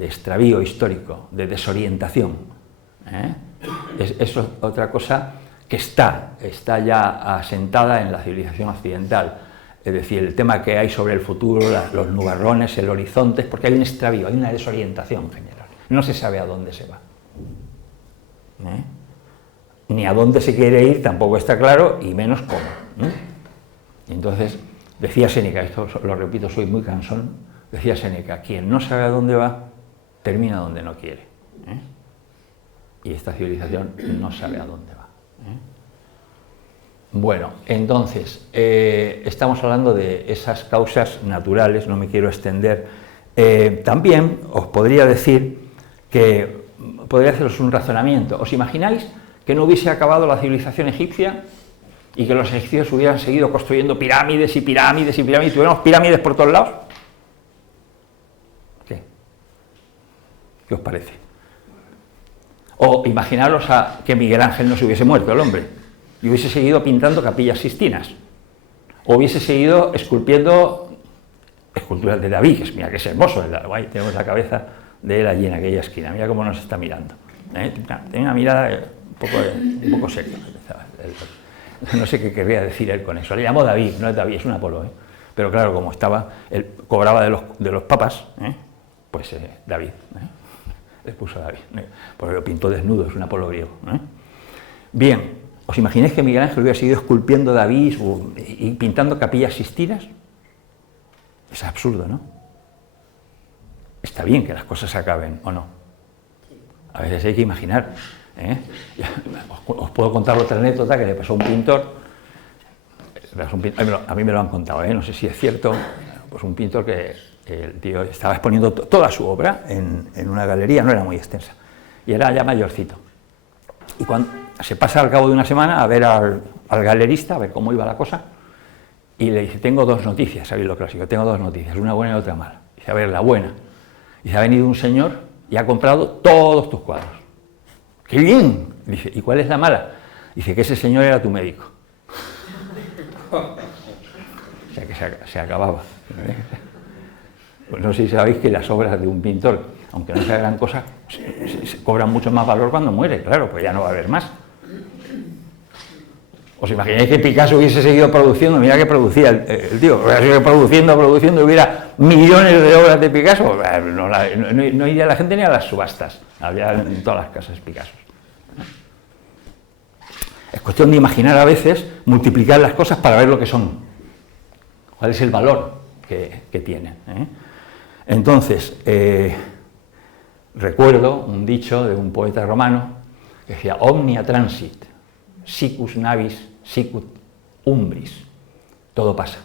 extravío histórico, de desorientación, ¿eh? Eso es otra cosa que está ya asentada en la civilización occidental. Es decir, el tema que hay sobre el futuro, los nubarrones, el horizonte, es porque hay un extravío, hay una desorientación general. No se sabe a dónde se va, ¿eh? Ni a dónde se quiere ir tampoco está claro, y menos cómo, ¿eh? Entonces, decía Séneca, esto lo repito, soy muy cansón, decía Séneca, quien no sabe a dónde va, termina donde no quiere, ¿eh? Y esta civilización no sabe a dónde va, ¿eh? Bueno, entonces, estamos hablando de esas causas naturales, no me quiero extender. También os podría decir que, podría haceros un razonamiento. ¿Os imagináis que no hubiese acabado la civilización egipcia y que los egipcios hubieran seguido construyendo pirámides y pirámides y pirámides, tuviéramos pirámides por todos lados? ¿Qué os parece? O imaginaros que Miguel Ángel no se hubiese muerto, el hombre, y hubiese seguido pintando capillas Sixtinas, o hubiese seguido esculpiendo esculturas de David, que mira que es hermoso, ahí tenemos la cabeza de él allí en aquella esquina, mira cómo nos está mirando, ¿eh? Tiene una mirada un poco seria. No sé qué querría decir él con eso. Le llamó David, no es David, es un Apolo, ¿eh? Pero claro, como estaba, él cobraba de los papas, pues David, le puso David, porque lo pintó desnudo, es un Apolo griego, ¿eh? Bien, ¿os imagináis que Miguel Ángel hubiera seguido esculpiendo David y pintando capillas Sixtinas? Es absurdo, ¿no? Está bien que las cosas acaben, ¿o no? A veces hay que imaginar, ¿eh? Os puedo contar otra anécdota que le pasó a un pintor. A mí me lo han contado, ¿eh? No sé si es cierto. Pues un pintor que el tío estaba exponiendo toda su obra en una galería, no era muy extensa, y era ya mayorcito. Y cuando se pasa al cabo de una semana a ver al galerista, a ver cómo iba la cosa, y le dice, tengo 2 noticias, ¿sabéis lo clásico? Tengo 2 noticias, una buena y otra mala. Dice, a ver, la buena. Dice, ha venido un señor y ha comprado todos tus cuadros. ¡Qué bien! Dice, ¿y cuál es la mala? Dice, que ese señor era tu médico. O sea, que se acababa. Pues no sé si sabéis que las obras de un pintor, aunque no sea gran cosa, se cobran mucho más valor cuando muere, claro, pues ya no va a haber más. ¿Os imagináis que Picasso hubiese seguido produciendo? Mira que producía el tío, hubiera seguido produciendo, hubiera millones de obras de Picasso, no iría la gente ni a las subastas, habría en todas las casas Picasso. Es cuestión de imaginar a veces, multiplicar las cosas para ver lo que son, cuál es el valor que tienen, ¿eh? Entonces, recuerdo un dicho de un poeta romano que decía, omnia transit, sicus navis, sicut umbris. Todo pasa,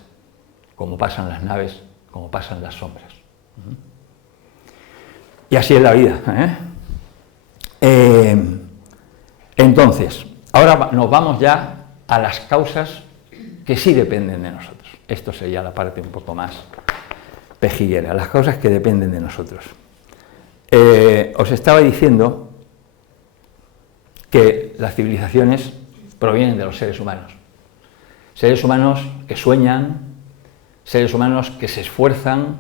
como pasan las naves, como pasan las sombras. Y así es la vida, ¿eh? Entonces, ahora nos vamos ya a las causas que sí dependen de nosotros. Esto sería la parte un poco más pejiguera, las causas que dependen de nosotros. Os estaba diciendo que las civilizaciones provienen de los seres humanos que sueñan, seres humanos que se esfuerzan,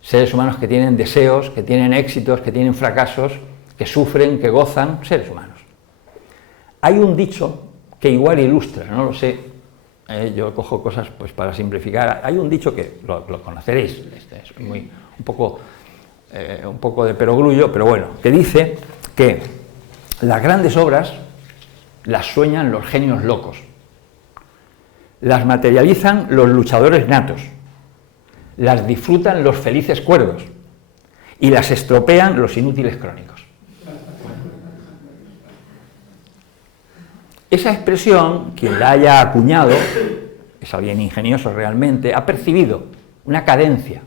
seres humanos que tienen deseos, que tienen éxitos, que tienen fracasos, que sufren, que gozan, seres humanos. Hay un dicho que igual ilustra, no lo sé, yo cojo cosas pues para simplificar. Hay un dicho que lo conoceréis, es un poco un poco de perogrullo, pero bueno, que dice que las grandes obras las sueñan los genios locos, las materializan los luchadores natos, las disfrutan los felices cuerdos y las estropean los inútiles crónicos. Esa expresión, quien la haya acuñado, es alguien ingenioso realmente, ha percibido una cadencia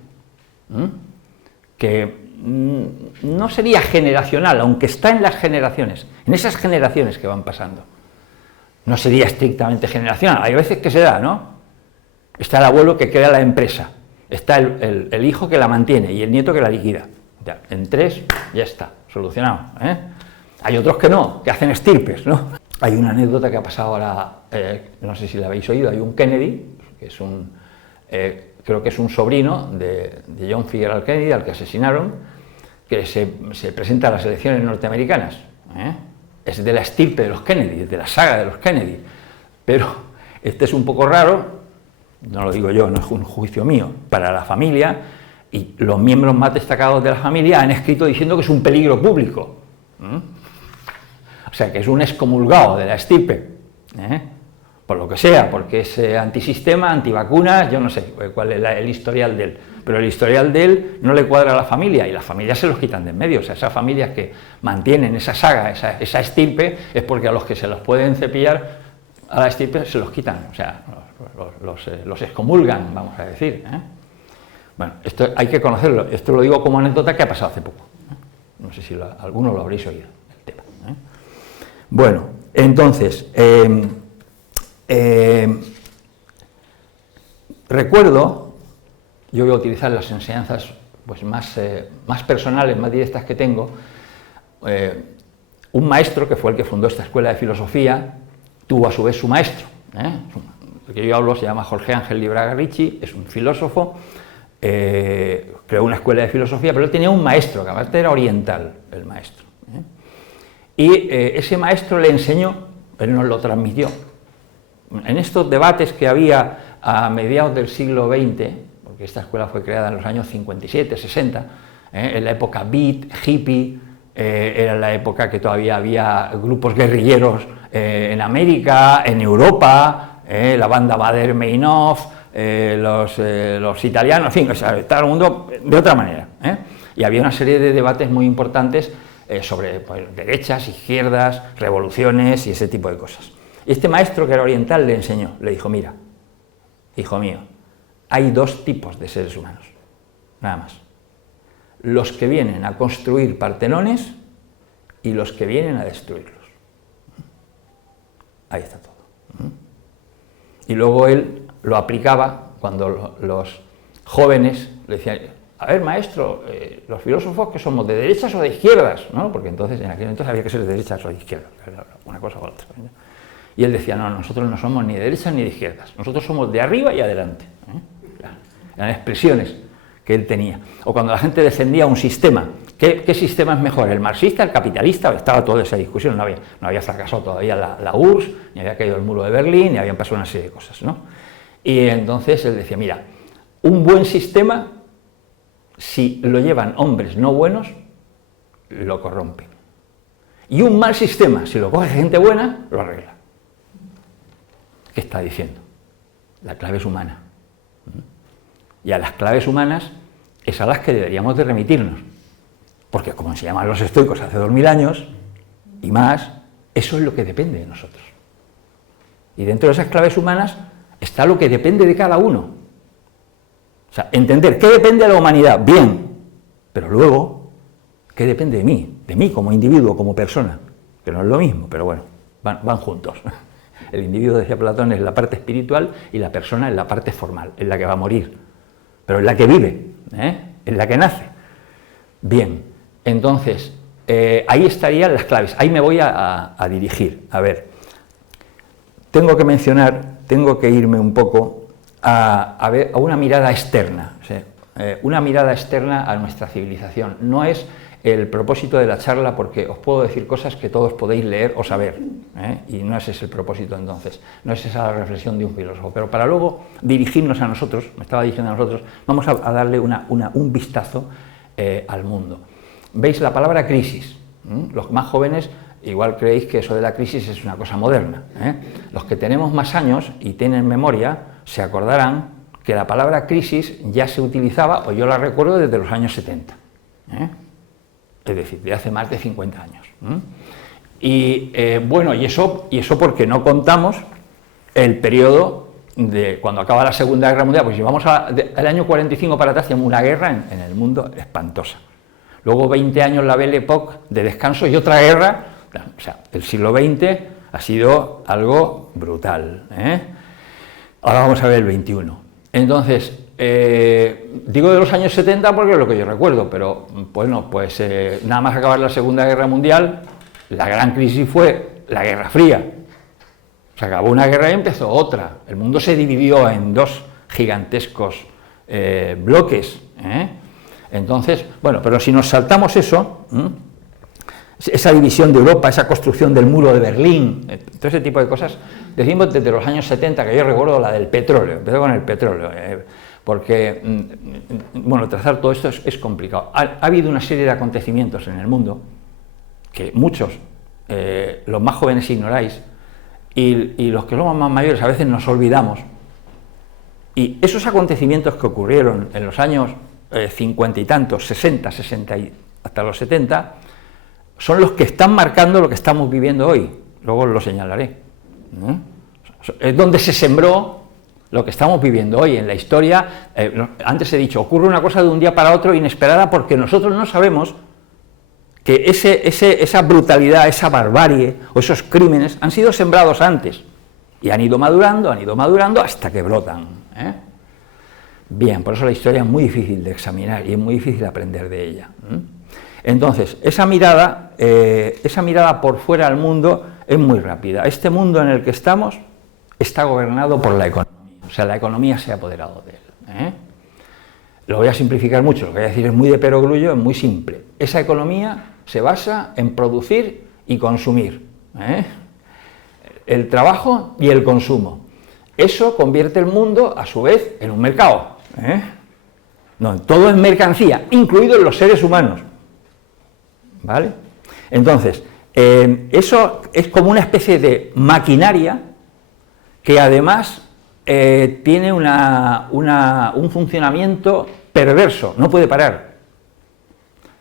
que no sería generacional, aunque está en las generaciones, en esas generaciones que van pasando. No sería estrictamente generacional, hay veces que se da, ¿no? Está el abuelo que crea la empresa, está el hijo que la mantiene y el nieto que la liquida. Ya, en 3 ya está, solucionado, ¿eh? Hay otros que no, que hacen estirpes, ¿no? Hay una anécdota que ha pasado ahora, no sé si la habéis oído, hay un Kennedy, que es un, creo que es un sobrino de John Fitzgerald Kennedy, al que asesinaron, que se presenta a las elecciones norteamericanas, es de la estirpe de los Kennedy, es de la saga de los Kennedy, pero este es un poco raro, no lo digo yo, no es un juicio mío, para la familia, y los miembros más destacados de la familia han escrito diciendo que es un peligro público, o sea, que es un excomulgado de la estirpe, por lo que sea, porque es antisistema, antivacunas, yo no sé cuál es el historial de él, pero el historial de él no le cuadra a la familia, y las familias se los quitan de en medio. O sea, esas familias que mantienen esa saga, esa estirpe, es porque a los que se los pueden cepillar a la estirpe se los quitan, o sea, los excomulgan, vamos a decir, Bueno, esto hay que conocerlo, esto lo digo como anécdota que ha pasado hace poco, no sé si alguno lo habréis oído, el tema, Bueno, entonces, recuerdo, yo voy a utilizar las enseñanzas pues, más personales, más directas que tengo, un maestro que fue el que fundó esta escuela de filosofía, tuvo a su vez su maestro, el que yo hablo se llama Jorge Ángel Libraga Ricci, es un filósofo, creó una escuela de filosofía, pero él tenía un maestro, que aparte era oriental, el maestro, y ese maestro le enseñó, él nos lo transmitió. En estos debates que había a mediados del siglo XX, porque esta escuela fue creada en los años 57, 60, en la época beat, hippie, era la época que todavía había grupos guerrilleros en América, en Europa, la banda Baader-Meinhof, los italianos, en fin, o sea, estaba el mundo de otra manera, y había una serie de debates muy importantes sobre pues, derechas, izquierdas, revoluciones y ese tipo de cosas. Y este maestro, que era oriental, le enseñó, le dijo: mira, hijo mío, hay 2 tipos de seres humanos, nada más. Los que vienen a construir Partenones y los que vienen a destruirlos. Ahí está todo. Y luego él lo aplicaba cuando los jóvenes le decían: a ver, maestro, los filósofos que somos, ¿de derechas o de izquierdas? ¿No? Porque entonces, en aquel entonces había que ser de derechas o de izquierdas, una cosa o otra. Y él decía: no, nosotros no somos ni de derechas ni de izquierdas, nosotros somos de arriba y adelante. Eran expresiones que él tenía. O cuando la gente defendía un sistema, ¿qué sistema es mejor, el marxista, el capitalista? Estaba toda esa discusión, no había fracasado todavía la URSS, ni había caído el muro de Berlín, ni habían pasado una serie de cosas, ¿no? Y entonces él decía: mira, un buen sistema, si lo llevan hombres no buenos, lo corrompen. Y un mal sistema, si lo coge gente buena, lo arregla. ¿Qué está diciendo? La clave es humana. Y a las claves humanas es a las que deberíamos de remitirnos. Porque, como enseñaban los estoicos hace 2000 años y más, eso es lo que depende de nosotros. Y dentro de esas claves humanas está lo que depende de cada uno. O sea, entender qué depende de la humanidad, bien, pero luego, qué depende de mí como individuo, como persona, que no es lo mismo, pero bueno, van juntos. El individuo, decía Platón, es la parte espiritual y la persona es la parte formal, es la que va a morir, pero es la que vive, es la que nace. Bien, entonces, ahí estarían las claves, ahí me voy a dirigir. A ver, tengo que irme un poco a una mirada externa, ¿sí? Una mirada externa a nuestra civilización. No es el propósito de la charla, porque os puedo decir cosas que todos podéis leer o saber, y no ese es el propósito entonces, no es esa la reflexión de un filósofo, pero para luego dirigirnos a nosotros, me estaba dirigiendo a nosotros, vamos a darle un vistazo al mundo. ¿Veis la palabra crisis? Los más jóvenes igual creéis que eso de la crisis es una cosa moderna. Los que tenemos más años y tienen memoria se acordarán que la palabra crisis ya se utilizaba, o yo la recuerdo, desde los años 70. Es decir, de hace más de 50 años. Y bueno, y eso porque no contamos el periodo de cuando acaba la Segunda Guerra Mundial, pues llevamos al año 45 para atrás, tenemos una guerra en el mundo espantosa. Luego 20 años la Belle Époque de descanso y otra guerra. O sea, el siglo XX ha sido algo brutal. Ahora vamos a ver el XXI. Entonces, digo de los años 70 porque es lo que yo recuerdo, pero bueno, pues nada más acabar la Segunda Guerra Mundial, la gran crisis fue la Guerra Fría. Se acabó una guerra y empezó otra. El mundo se dividió en dos gigantescos bloques. Entonces, bueno, pero si nos saltamos eso, esa división de Europa, esa construcción del muro de Berlín, todo ese tipo de cosas, decimos desde los años 70, que yo recuerdo la del petróleo, empezó con el petróleo, porque, bueno, trazar todo esto es complicado. Ha habido una serie de acontecimientos en el mundo que muchos, los más jóvenes ignoráis, y los que somos más mayores a veces nos olvidamos, y esos acontecimientos que ocurrieron en los años 50 y tantos, 60, 60 y hasta los 70, son los que están marcando lo que estamos viviendo hoy. Luego os lo señalaré. Es donde se sembró lo que estamos viviendo hoy en la historia. Antes he dicho, ocurre una cosa de un día para otro inesperada porque nosotros no sabemos que esa brutalidad, esa barbarie o esos crímenes han sido sembrados antes y han ido madurando hasta que brotan. Bien, por eso la historia es muy difícil de examinar y es muy difícil aprender de ella. Entonces, esa mirada por fuera al mundo es muy rápida. Este mundo en el que estamos está gobernado por la economía, o sea, la economía se ha apoderado de él. Lo voy a simplificar mucho, lo que voy a decir es muy de perogrullo, es muy simple. Esa economía se basa en producir y consumir. El trabajo y el consumo. Eso convierte el mundo, a su vez, en un mercado. No, todo es mercancía, incluidos los seres humanos. ¿Vale? Entonces, eso es como una especie de maquinaria que además tiene un funcionamiento perverso, no puede parar.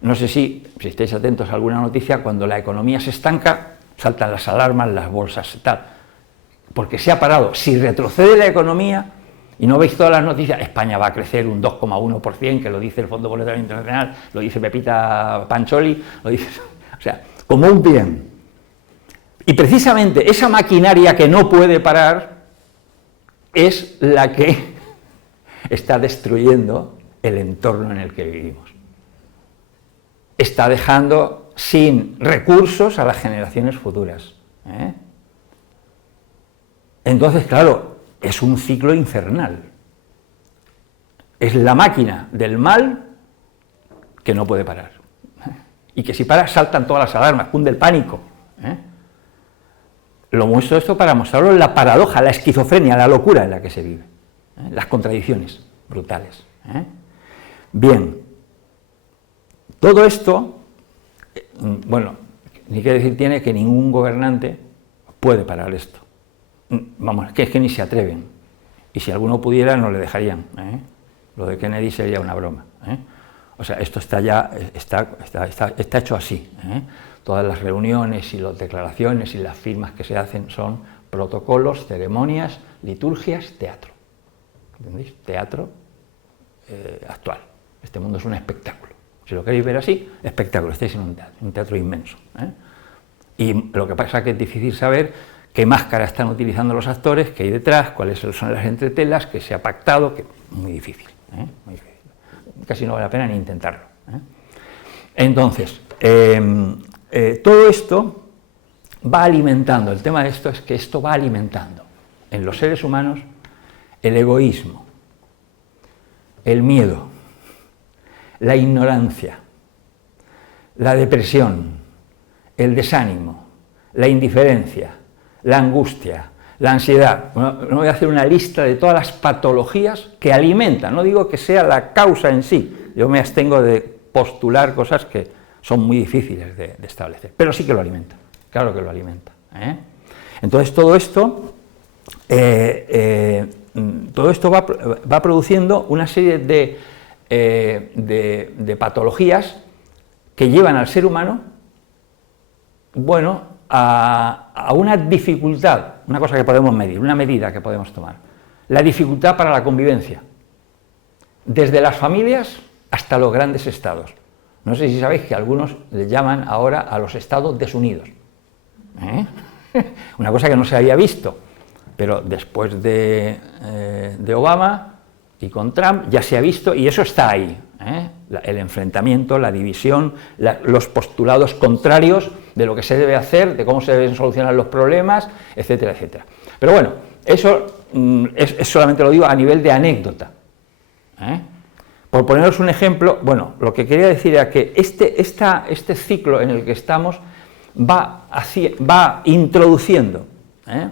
No sé si estáis atentos a alguna noticia, cuando la economía se estanca, saltan las alarmas, las bolsas, tal, porque se ha parado. Si retrocede la economía, y no veis todas las noticias, España va a crecer un 2,1%, que lo dice el Fondo Monetario Internacional, lo dice Pepita Pancholi, lo dice, o sea, como un bien. Y precisamente esa maquinaria que no puede parar es la que está destruyendo el entorno en el que vivimos. Está dejando sin recursos a las generaciones futuras. Entonces, claro, es un ciclo infernal. Es la máquina del mal que no puede parar. Y que si para saltan todas las alarmas, cunde el pánico. Lo muestro esto para mostraros la paradoja, la esquizofrenia, la locura en la que se vive. Las contradicciones brutales. Bien, todo esto, bueno, ni que decir tiene que ningún gobernante puede parar esto. Vamos, es que ni se atreven, y si alguno pudiera no le dejarían. Lo de Kennedy sería una broma. O sea, esto está ya, está hecho así. Todas las reuniones y las declaraciones y las firmas que se hacen son protocolos, ceremonias, liturgias, teatro. ¿Entendéis? Teatro actual. Este mundo es un espectáculo. Si lo queréis ver así, espectáculo, estáis en un teatro inmenso. Y lo que pasa es que es difícil saber qué máscara están utilizando los actores, qué hay detrás, cuáles son las entretelas, qué se ha pactado, que muy difícil, muy difícil. Casi no vale la pena ni intentarlo. Entonces, todo esto va alimentando, el tema de esto es que esto va alimentando en los seres humanos el egoísmo, el miedo, la ignorancia, la depresión, el desánimo, la indiferencia, la angustia, la ansiedad. Bueno, no voy a hacer una lista de todas las patologías que alimentan, no digo que sea la causa en sí, yo me abstengo de postular cosas que son muy difíciles de establecer, pero sí que lo alimenta, claro que lo alimenta, ¿eh? Entonces todo esto va produciendo una serie de patologías que llevan al ser humano, bueno, a una dificultad, una cosa que podemos medir, una medida que podemos tomar, la dificultad para la convivencia, desde las familias hasta los grandes estados. No sé si sabéis que algunos le llaman ahora a los estados desunidos, ¿eh? Una cosa que no se había visto, pero después de Obama y con Trump ya se ha visto, y eso está ahí, ¿eh? El enfrentamiento, la división, los postulados contrarios de lo que se debe hacer, de cómo se deben solucionar los problemas, etcétera, etcétera. Pero bueno, eso es solamente lo digo a nivel de anécdota, ¿eh? Por poneros un ejemplo, bueno, lo que quería decir era que este ciclo en el que estamos va introduciendo, ¿eh?,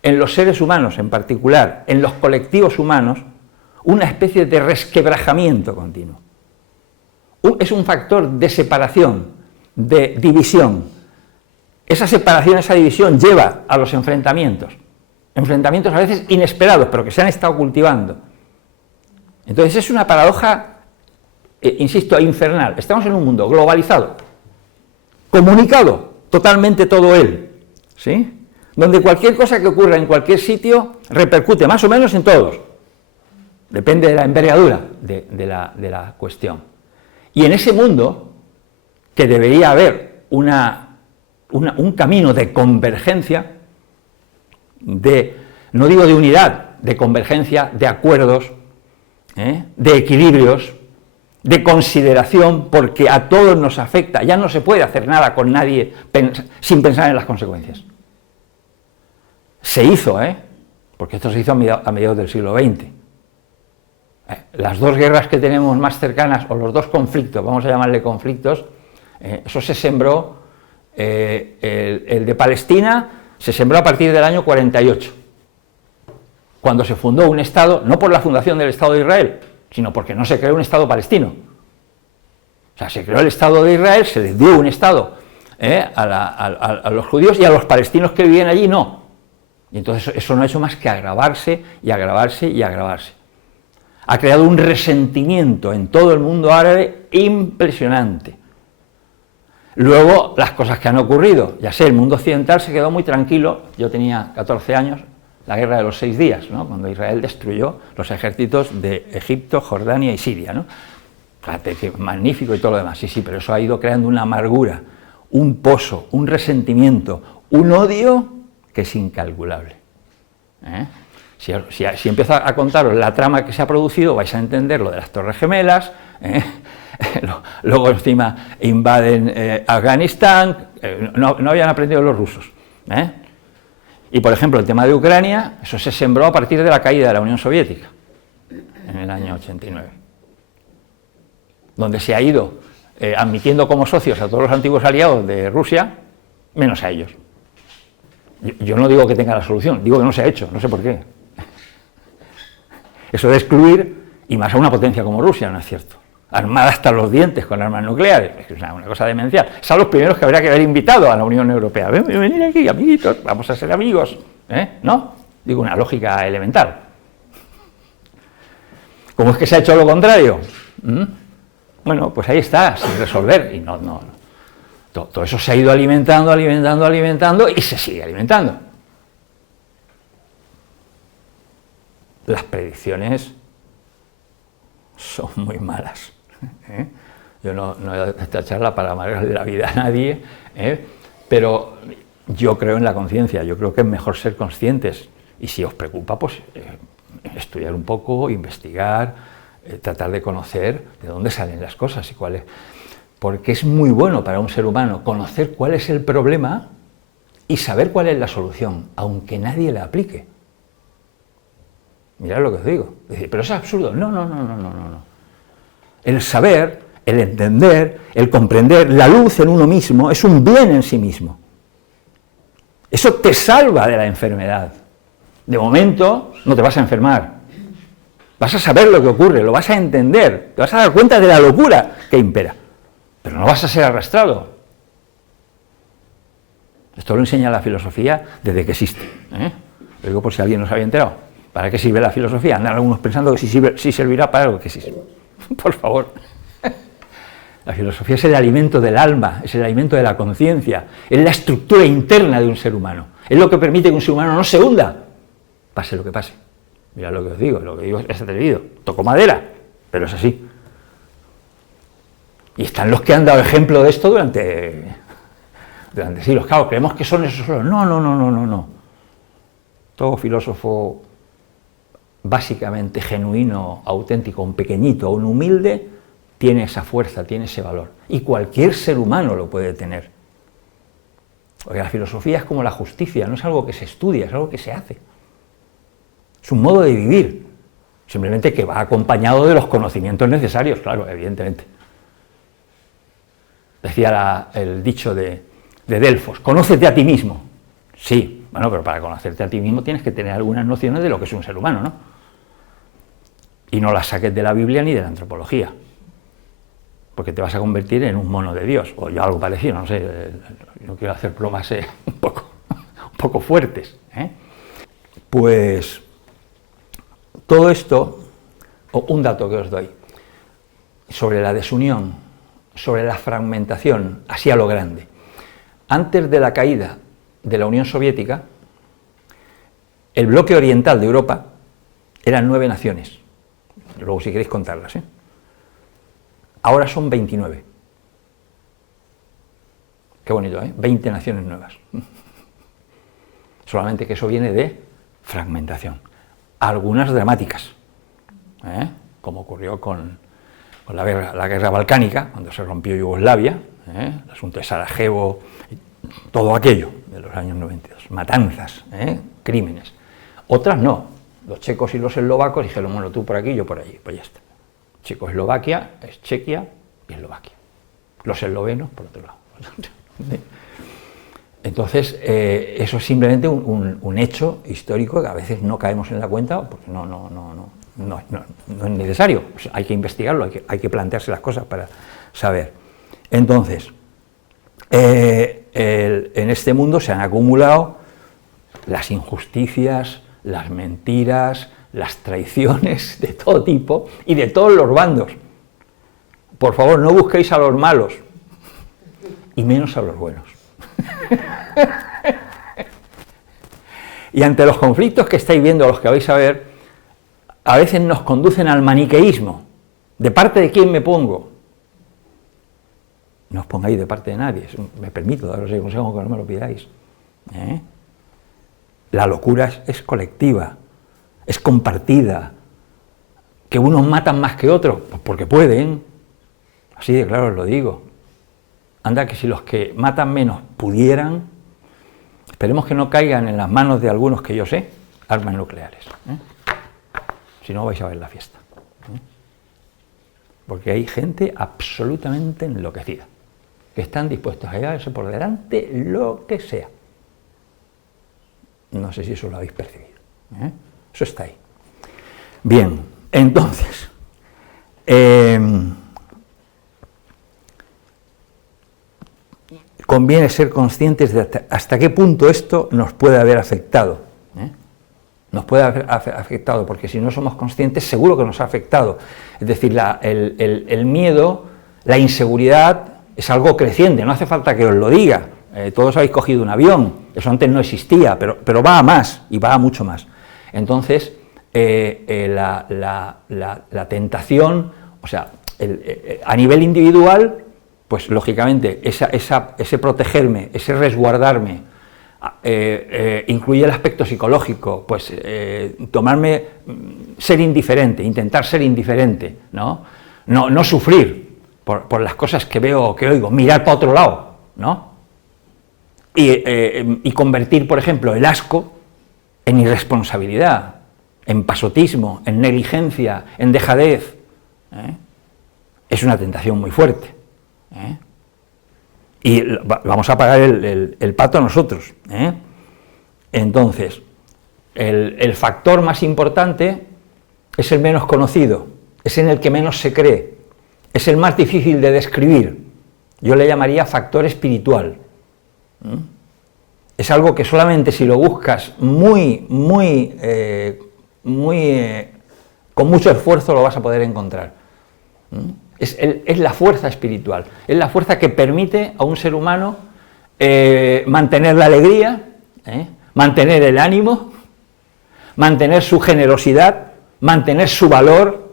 en los seres humanos en particular, en los colectivos humanos, una especie de resquebrajamiento continuo. Es un factor de separación, de división. Esa separación, esa división lleva a los enfrentamientos a veces inesperados, pero que se han estado cultivando. Entonces es una paradoja, insisto, infernal. Estamos en un mundo globalizado, comunicado, totalmente todo él, ¿sí?, donde cualquier cosa que ocurra en cualquier sitio repercute más o menos en todos. Depende de la envergadura de la cuestión. Y en ese mundo, que debería haber un camino de convergencia, no digo de unidad, de convergencia, de acuerdos, de equilibrios, de consideración, porque a todos nos afecta, ya no se puede hacer nada con nadie sin pensar en las consecuencias. Se hizo, porque esto se hizo a mediados del siglo XX. Las dos guerras que tenemos más cercanas, o los dos conflictos, vamos a llamarle conflictos, eso se sembró, el de Palestina se sembró a partir del año 48, cuando se fundó un Estado, no por la fundación del Estado de Israel, sino porque no se creó un Estado palestino. O sea, se creó el Estado de Israel, se les dio un Estado a los judíos, y a los palestinos que vivían allí no. Y entonces eso no ha hecho más que agravarse y agravarse y agravarse. Ha creado un resentimiento en todo el mundo árabe impresionante. Luego, las cosas que han ocurrido, ya sé, el mundo occidental se quedó muy tranquilo. Yo tenía 14 años, la guerra de los 6 días, ¿no?, cuando Israel destruyó los ejércitos de Egipto, Jordania y Siria, ¿no? Fíjate que magnífico y todo lo demás, sí, pero eso ha ido creando una amargura, un pozo, un resentimiento, un odio que es incalculable, ¿eh? Si empiezo a contaros la trama que se ha producido, vais a entender lo de las Torres Gemelas, luego encima invaden Afganistán, no habían aprendido los rusos, ¿eh? Y por ejemplo el tema de Ucrania, eso se sembró a partir de la caída de la Unión Soviética, en el año 89, donde se ha ido admitiendo como socios a todos los antiguos aliados de Rusia, menos a ellos. Yo no digo que tenga la solución, digo que no se ha hecho, no sé por qué. Eso de excluir, y más a una potencia como Rusia, no es cierto. Armada hasta los dientes con armas nucleares, es una cosa demencial. Son los primeros que habría que haber invitado a la Unión Europea. Venid aquí, amiguitos, vamos a ser amigos, ¿no? Digo, una lógica elemental. ¿Cómo es que se ha hecho lo contrario? Bueno, pues ahí está, sin resolver, y todo eso se ha ido alimentando y se sigue alimentando. Las predicciones son muy malas, ¿eh? Yo no voy a esta charla para amargarle la vida a nadie, pero yo creo en la conciencia, yo creo que es mejor ser conscientes, y si os preocupa, pues estudiar un poco, investigar, tratar de conocer de dónde salen las cosas y cuáles. Porque es muy bueno para un ser humano conocer cuál es el problema y saber cuál es la solución, aunque nadie la aplique. Mirad lo que os digo. Pero es absurdo. No. El saber, el entender, el comprender, la luz en uno mismo es un bien en sí mismo. Eso te salva de la enfermedad. De momento no te vas a enfermar. Vas a saber lo que ocurre, lo vas a entender, te vas a dar cuenta de la locura que impera. pero no vas a ser arrastrado. Esto lo enseña la filosofía desde que existe, ¿eh? Lo digo por si alguien no se había enterado. ¿Para qué sirve la filosofía? Andan algunos pensando que sí servirá para algo, que sí. Por favor. La filosofía es el alimento del alma, es el alimento de la conciencia, es la estructura interna de un ser humano. Es lo que permite que un ser humano no se hunda, pase lo que pase. Mirad lo que digo es atrevido. Toco madera, pero es así. Y están los que han dado ejemplo de esto durante siglos. Claro, creemos que son esos solos. No. Todo filósofo básicamente genuino, auténtico, un pequeñito, un humilde, tiene esa fuerza, tiene ese valor. Y cualquier ser humano lo puede tener. Porque la filosofía es como la justicia, no es algo que se estudia, es algo que se hace. Es un modo de vivir, simplemente que va acompañado de los conocimientos necesarios, claro, evidentemente. Decía el dicho de Delfos, conócete a ti mismo. Sí, bueno, pero para conocerte a ti mismo tienes que tener algunas nociones de lo que es un ser humano, ¿no? Y no las saques de la Biblia ni de la antropología, porque te vas a convertir en un mono de Dios, o yo algo parecido, no sé, no quiero hacer bromas un poco fuertes, ¿eh? Pues todo esto, un dato que os doy, sobre la desunión, sobre la fragmentación, así a lo grande. Antes de la caída de la Unión Soviética, el bloque oriental de Europa eran 9 naciones, luego si queréis contarlas, ¿eh? Ahora son 29. Qué bonito, ¿eh? 20 naciones nuevas. Solamente que eso viene de fragmentación. Algunas dramáticas, ¿eh? Como ocurrió con la guerra balcánica, cuando se rompió Yugoslavia, ¿eh? El asunto de Sarajevo, todo aquello de los años 92. Matanzas, ¿eh? Crímenes. Otras no. Los checos y los eslovacos dijeron, bueno, tú por aquí, yo por allí. Pues ya está. Checoslovaquia es Chequia y Eslovaquia. Los eslovenos, por otro lado. Entonces, eso es simplemente un hecho histórico que a veces no caemos en la cuenta porque no es necesario. O sea, hay que investigarlo, hay que plantearse las cosas para saber. Entonces, en este mundo se han acumulado las injusticias, las mentiras, las traiciones de todo tipo y de todos los bandos. Por favor, no busquéis a los malos y menos a los buenos. Y ante los conflictos que estáis viendo, los que vais a ver, a veces nos conducen al maniqueísmo. ¿De parte de quién me pongo? No os pongáis de parte de nadie, me permito daros el consejo que no me lo pidáis, ¿eh? La locura es colectiva, es compartida. ¿Que unos matan más que otros? Pues porque pueden, así de claro os lo digo. Anda que si los que matan menos pudieran, esperemos que no caigan en las manos de algunos que yo sé, armas nucleares, ¿eh? Si no vais a ver la fiesta, ¿eh? Porque hay gente absolutamente enloquecida, que están dispuestos a llevarse por delante lo que sea. No sé si eso lo habéis percibido, ¿eh? Eso está ahí. Bien, entonces, conviene ser conscientes de hasta qué punto esto nos puede haber afectado, ¿eh? Nos puede haber afectado, porque si no somos conscientes, seguro que nos ha afectado. Es decir, el miedo, la inseguridad es algo creciente, no hace falta que os lo diga. Todos habéis cogido un avión, eso antes no existía, pero va a más, y va a mucho más. Entonces, la tentación, o sea, a nivel individual, pues lógicamente ese protegerme, ese resguardarme, incluye el aspecto psicológico, pues ser indiferente, intentar ser indiferente, no sufrir por las cosas que veo o que oigo, mirar para otro lado, ¿no? Y convertir, por ejemplo, el asco en irresponsabilidad, en pasotismo, en negligencia, en dejadez, ¿eh? Es una tentación muy fuerte, ¿eh? Y vamos a pagar el pato nosotros, ¿eh? Entonces, el factor más importante es el menos conocido, es en el que menos se cree, es el más difícil de describir, yo le llamaría factor espiritual. Es algo que solamente si lo buscas con mucho esfuerzo lo vas a poder encontrar. Es la fuerza espiritual, es la fuerza que permite a un ser humano mantener la alegría, mantener el ánimo, mantener su generosidad, mantener su valor,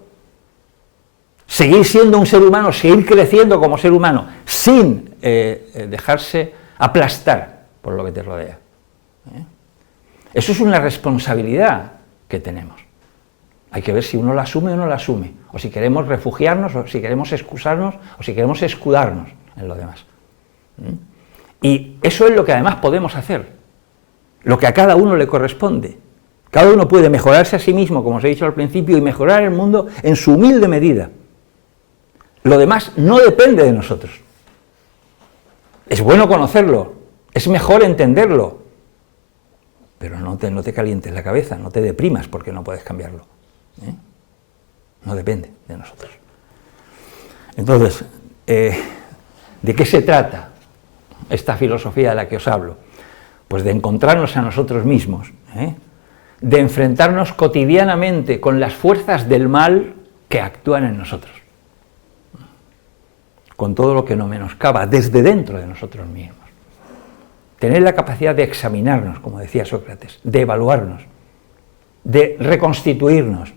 seguir siendo un ser humano, seguir creciendo como ser humano, sin dejarse aplastar por lo que te rodea. Eso es una responsabilidad que tenemos. Hay que ver si uno la asume o no la asume, o si queremos refugiarnos, o si queremos excusarnos, o si queremos escudarnos en lo demás. Y eso es lo que además podemos hacer, lo que a cada uno le corresponde. Cada uno puede mejorarse a sí mismo, como os he dicho al principio, y mejorar el mundo en su humilde medida. Lo demás no depende de nosotros. Es bueno conocerlo, es mejor entenderlo, pero no te calientes la cabeza, no te deprimas porque no puedes cambiarlo. No depende de nosotros. Entonces, ¿de qué se trata esta filosofía de la que os hablo? Pues de encontrarnos a nosotros mismos, de enfrentarnos cotidianamente con las fuerzas del mal que actúan en nosotros, con todo lo que no menoscaba desde dentro de nosotros mismos. Tener la capacidad de examinarnos, como decía Sócrates, de evaluarnos, de reconstituirnos.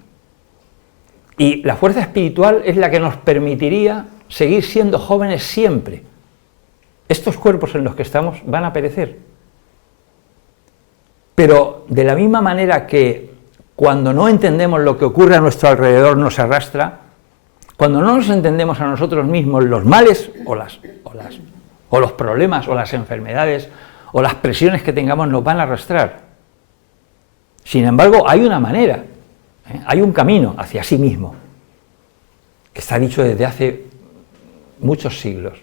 Y la fuerza espiritual es la que nos permitiría seguir siendo jóvenes siempre. Estos cuerpos en los que estamos van a perecer. Pero de la misma manera que cuando no entendemos lo que ocurre a nuestro alrededor nos arrastra, cuando no nos entendemos a nosotros mismos, los males o los problemas o las enfermedades o las presiones que tengamos nos van a arrastrar. Sin embargo, hay una manera, hay un camino hacia sí mismo, que está dicho desde hace muchos siglos,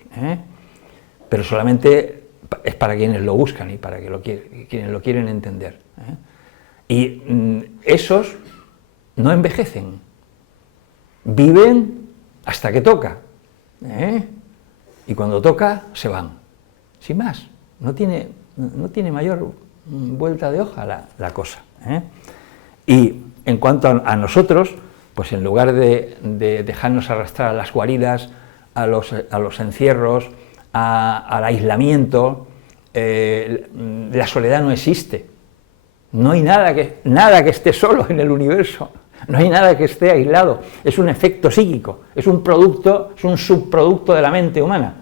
pero solamente es para quienes lo buscan y para quienes lo quieren entender. Y esos no envejecen, viven hasta que toca, y cuando toca se van, sin más, no tiene mayor vuelta de hoja la cosa. Y en cuanto a nosotros, pues en lugar de dejarnos arrastrar a las guaridas, a los encierros, al aislamiento, la soledad no existe. No hay nada que esté solo en el universo, no hay nada que esté aislado, es un efecto psíquico, es un subproducto de la mente humana.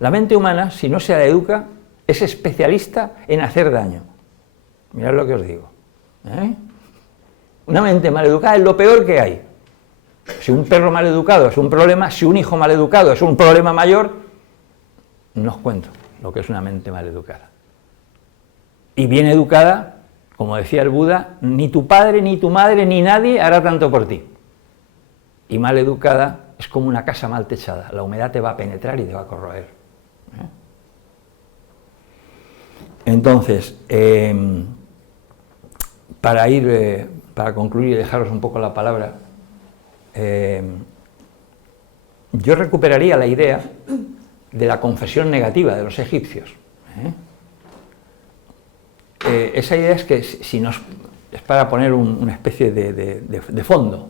La mente humana, si no se la educa, es especialista en hacer daño. Mirad lo que os digo. Una mente mal educada es lo peor que hay. Si un perro mal educado es un problema, si un hijo mal educado es un problema mayor, no os cuento lo que es una mente mal educada. Y bien educada, como decía el Buda, ni tu padre, ni tu madre, ni nadie hará tanto por ti. Y mal educada es como una casa mal techada, la humedad te va a penetrar y te va a corroer. Entonces, para concluir y dejaros un poco la palabra, yo recuperaría la idea de la confesión negativa de los egipcios. Esa idea es que es para poner una especie de fondo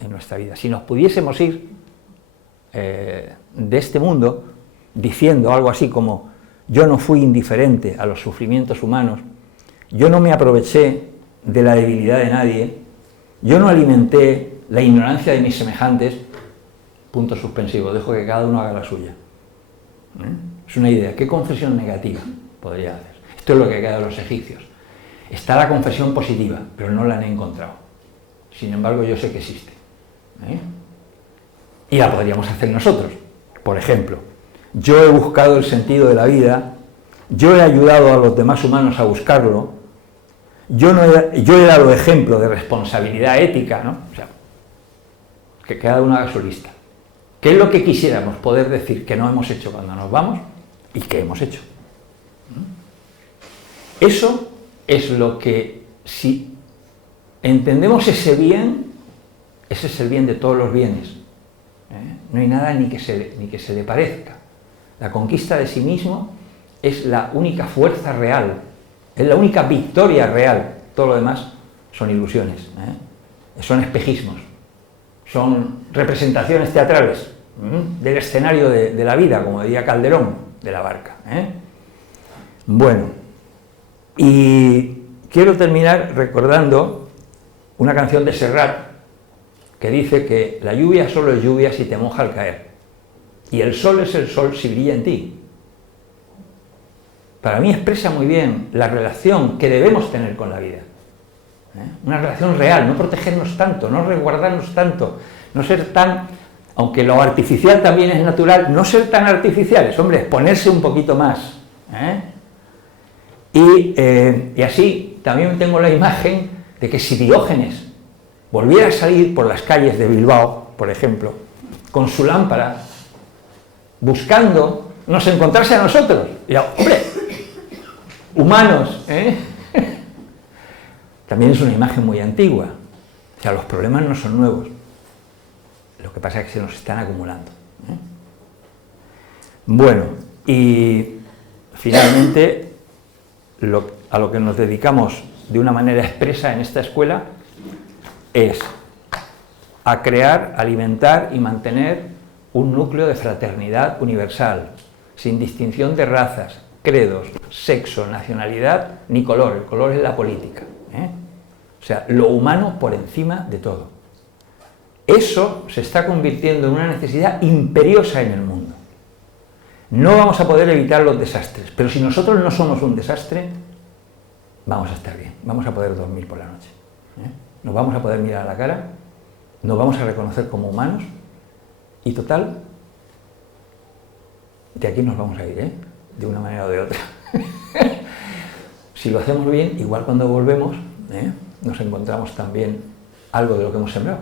en nuestra vida. Si nos pudiésemos ir de este mundo diciendo algo así como: yo no fui indiferente a los sufrimientos humanos, yo no me aproveché de la debilidad de nadie, yo no alimenté la ignorancia de mis semejantes, punto suspensivo, dejo que cada uno haga la suya. Es una idea. ¿Qué confesión negativa podría hacer? Esto es lo que queda de los egipcios. Está la confesión positiva, pero no la han encontrado. Sin embargo, yo sé que existe. Y la podríamos hacer nosotros. Por ejemplo, yo he buscado el sentido de la vida, yo he ayudado a los demás humanos a buscarlo, yo he dado ejemplo de responsabilidad ética, ¿no? O sea, que cada uno haga su lista. ¿Qué es lo que quisiéramos poder decir que no hemos hecho cuando nos vamos y qué hemos hecho? Eso es lo que, si entendemos ese bien, ese es el bien de todos los bienes. No hay nada ni que se le parezca. La conquista de sí mismo es la única fuerza real, es la única victoria real. Todo lo demás son ilusiones, son espejismos, son representaciones teatrales del escenario de la vida, como diría Calderón de la Barca. Bueno, y quiero terminar recordando una canción de Serrat que dice que la lluvia solo es lluvia si te moja al caer, y el sol es el sol si brilla en ti. Para mí expresa muy bien la relación que debemos tener con la vida. Una relación real, no protegernos tanto, no resguardarnos tanto, no ser tan, aunque lo artificial también es natural, no ser tan artificiales, hombre, exponerse un poquito más. Y así también tengo la imagen de que si Diógenes volviera a salir por las calles de Bilbao, por ejemplo, con su lámpara, buscando, nos encontrase a nosotros, y hombre, humanos, también es una imagen muy antigua. O sea, los problemas no son nuevos, lo que pasa es que se nos están acumulando. Bueno, y finalmente a lo que nos dedicamos de una manera expresa en esta escuela es a crear, alimentar y mantener un núcleo de fraternidad universal, sin distinción de razas, credos, sexo, nacionalidad, ni color. El color es la política. O sea, lo humano por encima de todo. Eso se está convirtiendo en una necesidad imperiosa en el mundo. No vamos a poder evitar los desastres, pero si nosotros no somos un desastre, vamos a estar bien, vamos a poder dormir por la noche. Nos vamos a poder mirar a la cara, nos vamos a reconocer como humanos y total, de aquí nos vamos a ir, de una manera o de otra. Si lo hacemos bien, igual cuando volvemos, nos encontramos también algo de lo que hemos sembrado.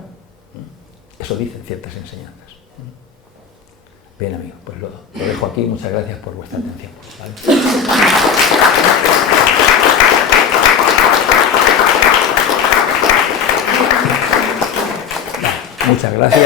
Eso dicen ciertas enseñanzas. Bien, amigos, pues lo dejo aquí. Muchas gracias por vuestra atención. ¿Vale? Muchas gracias.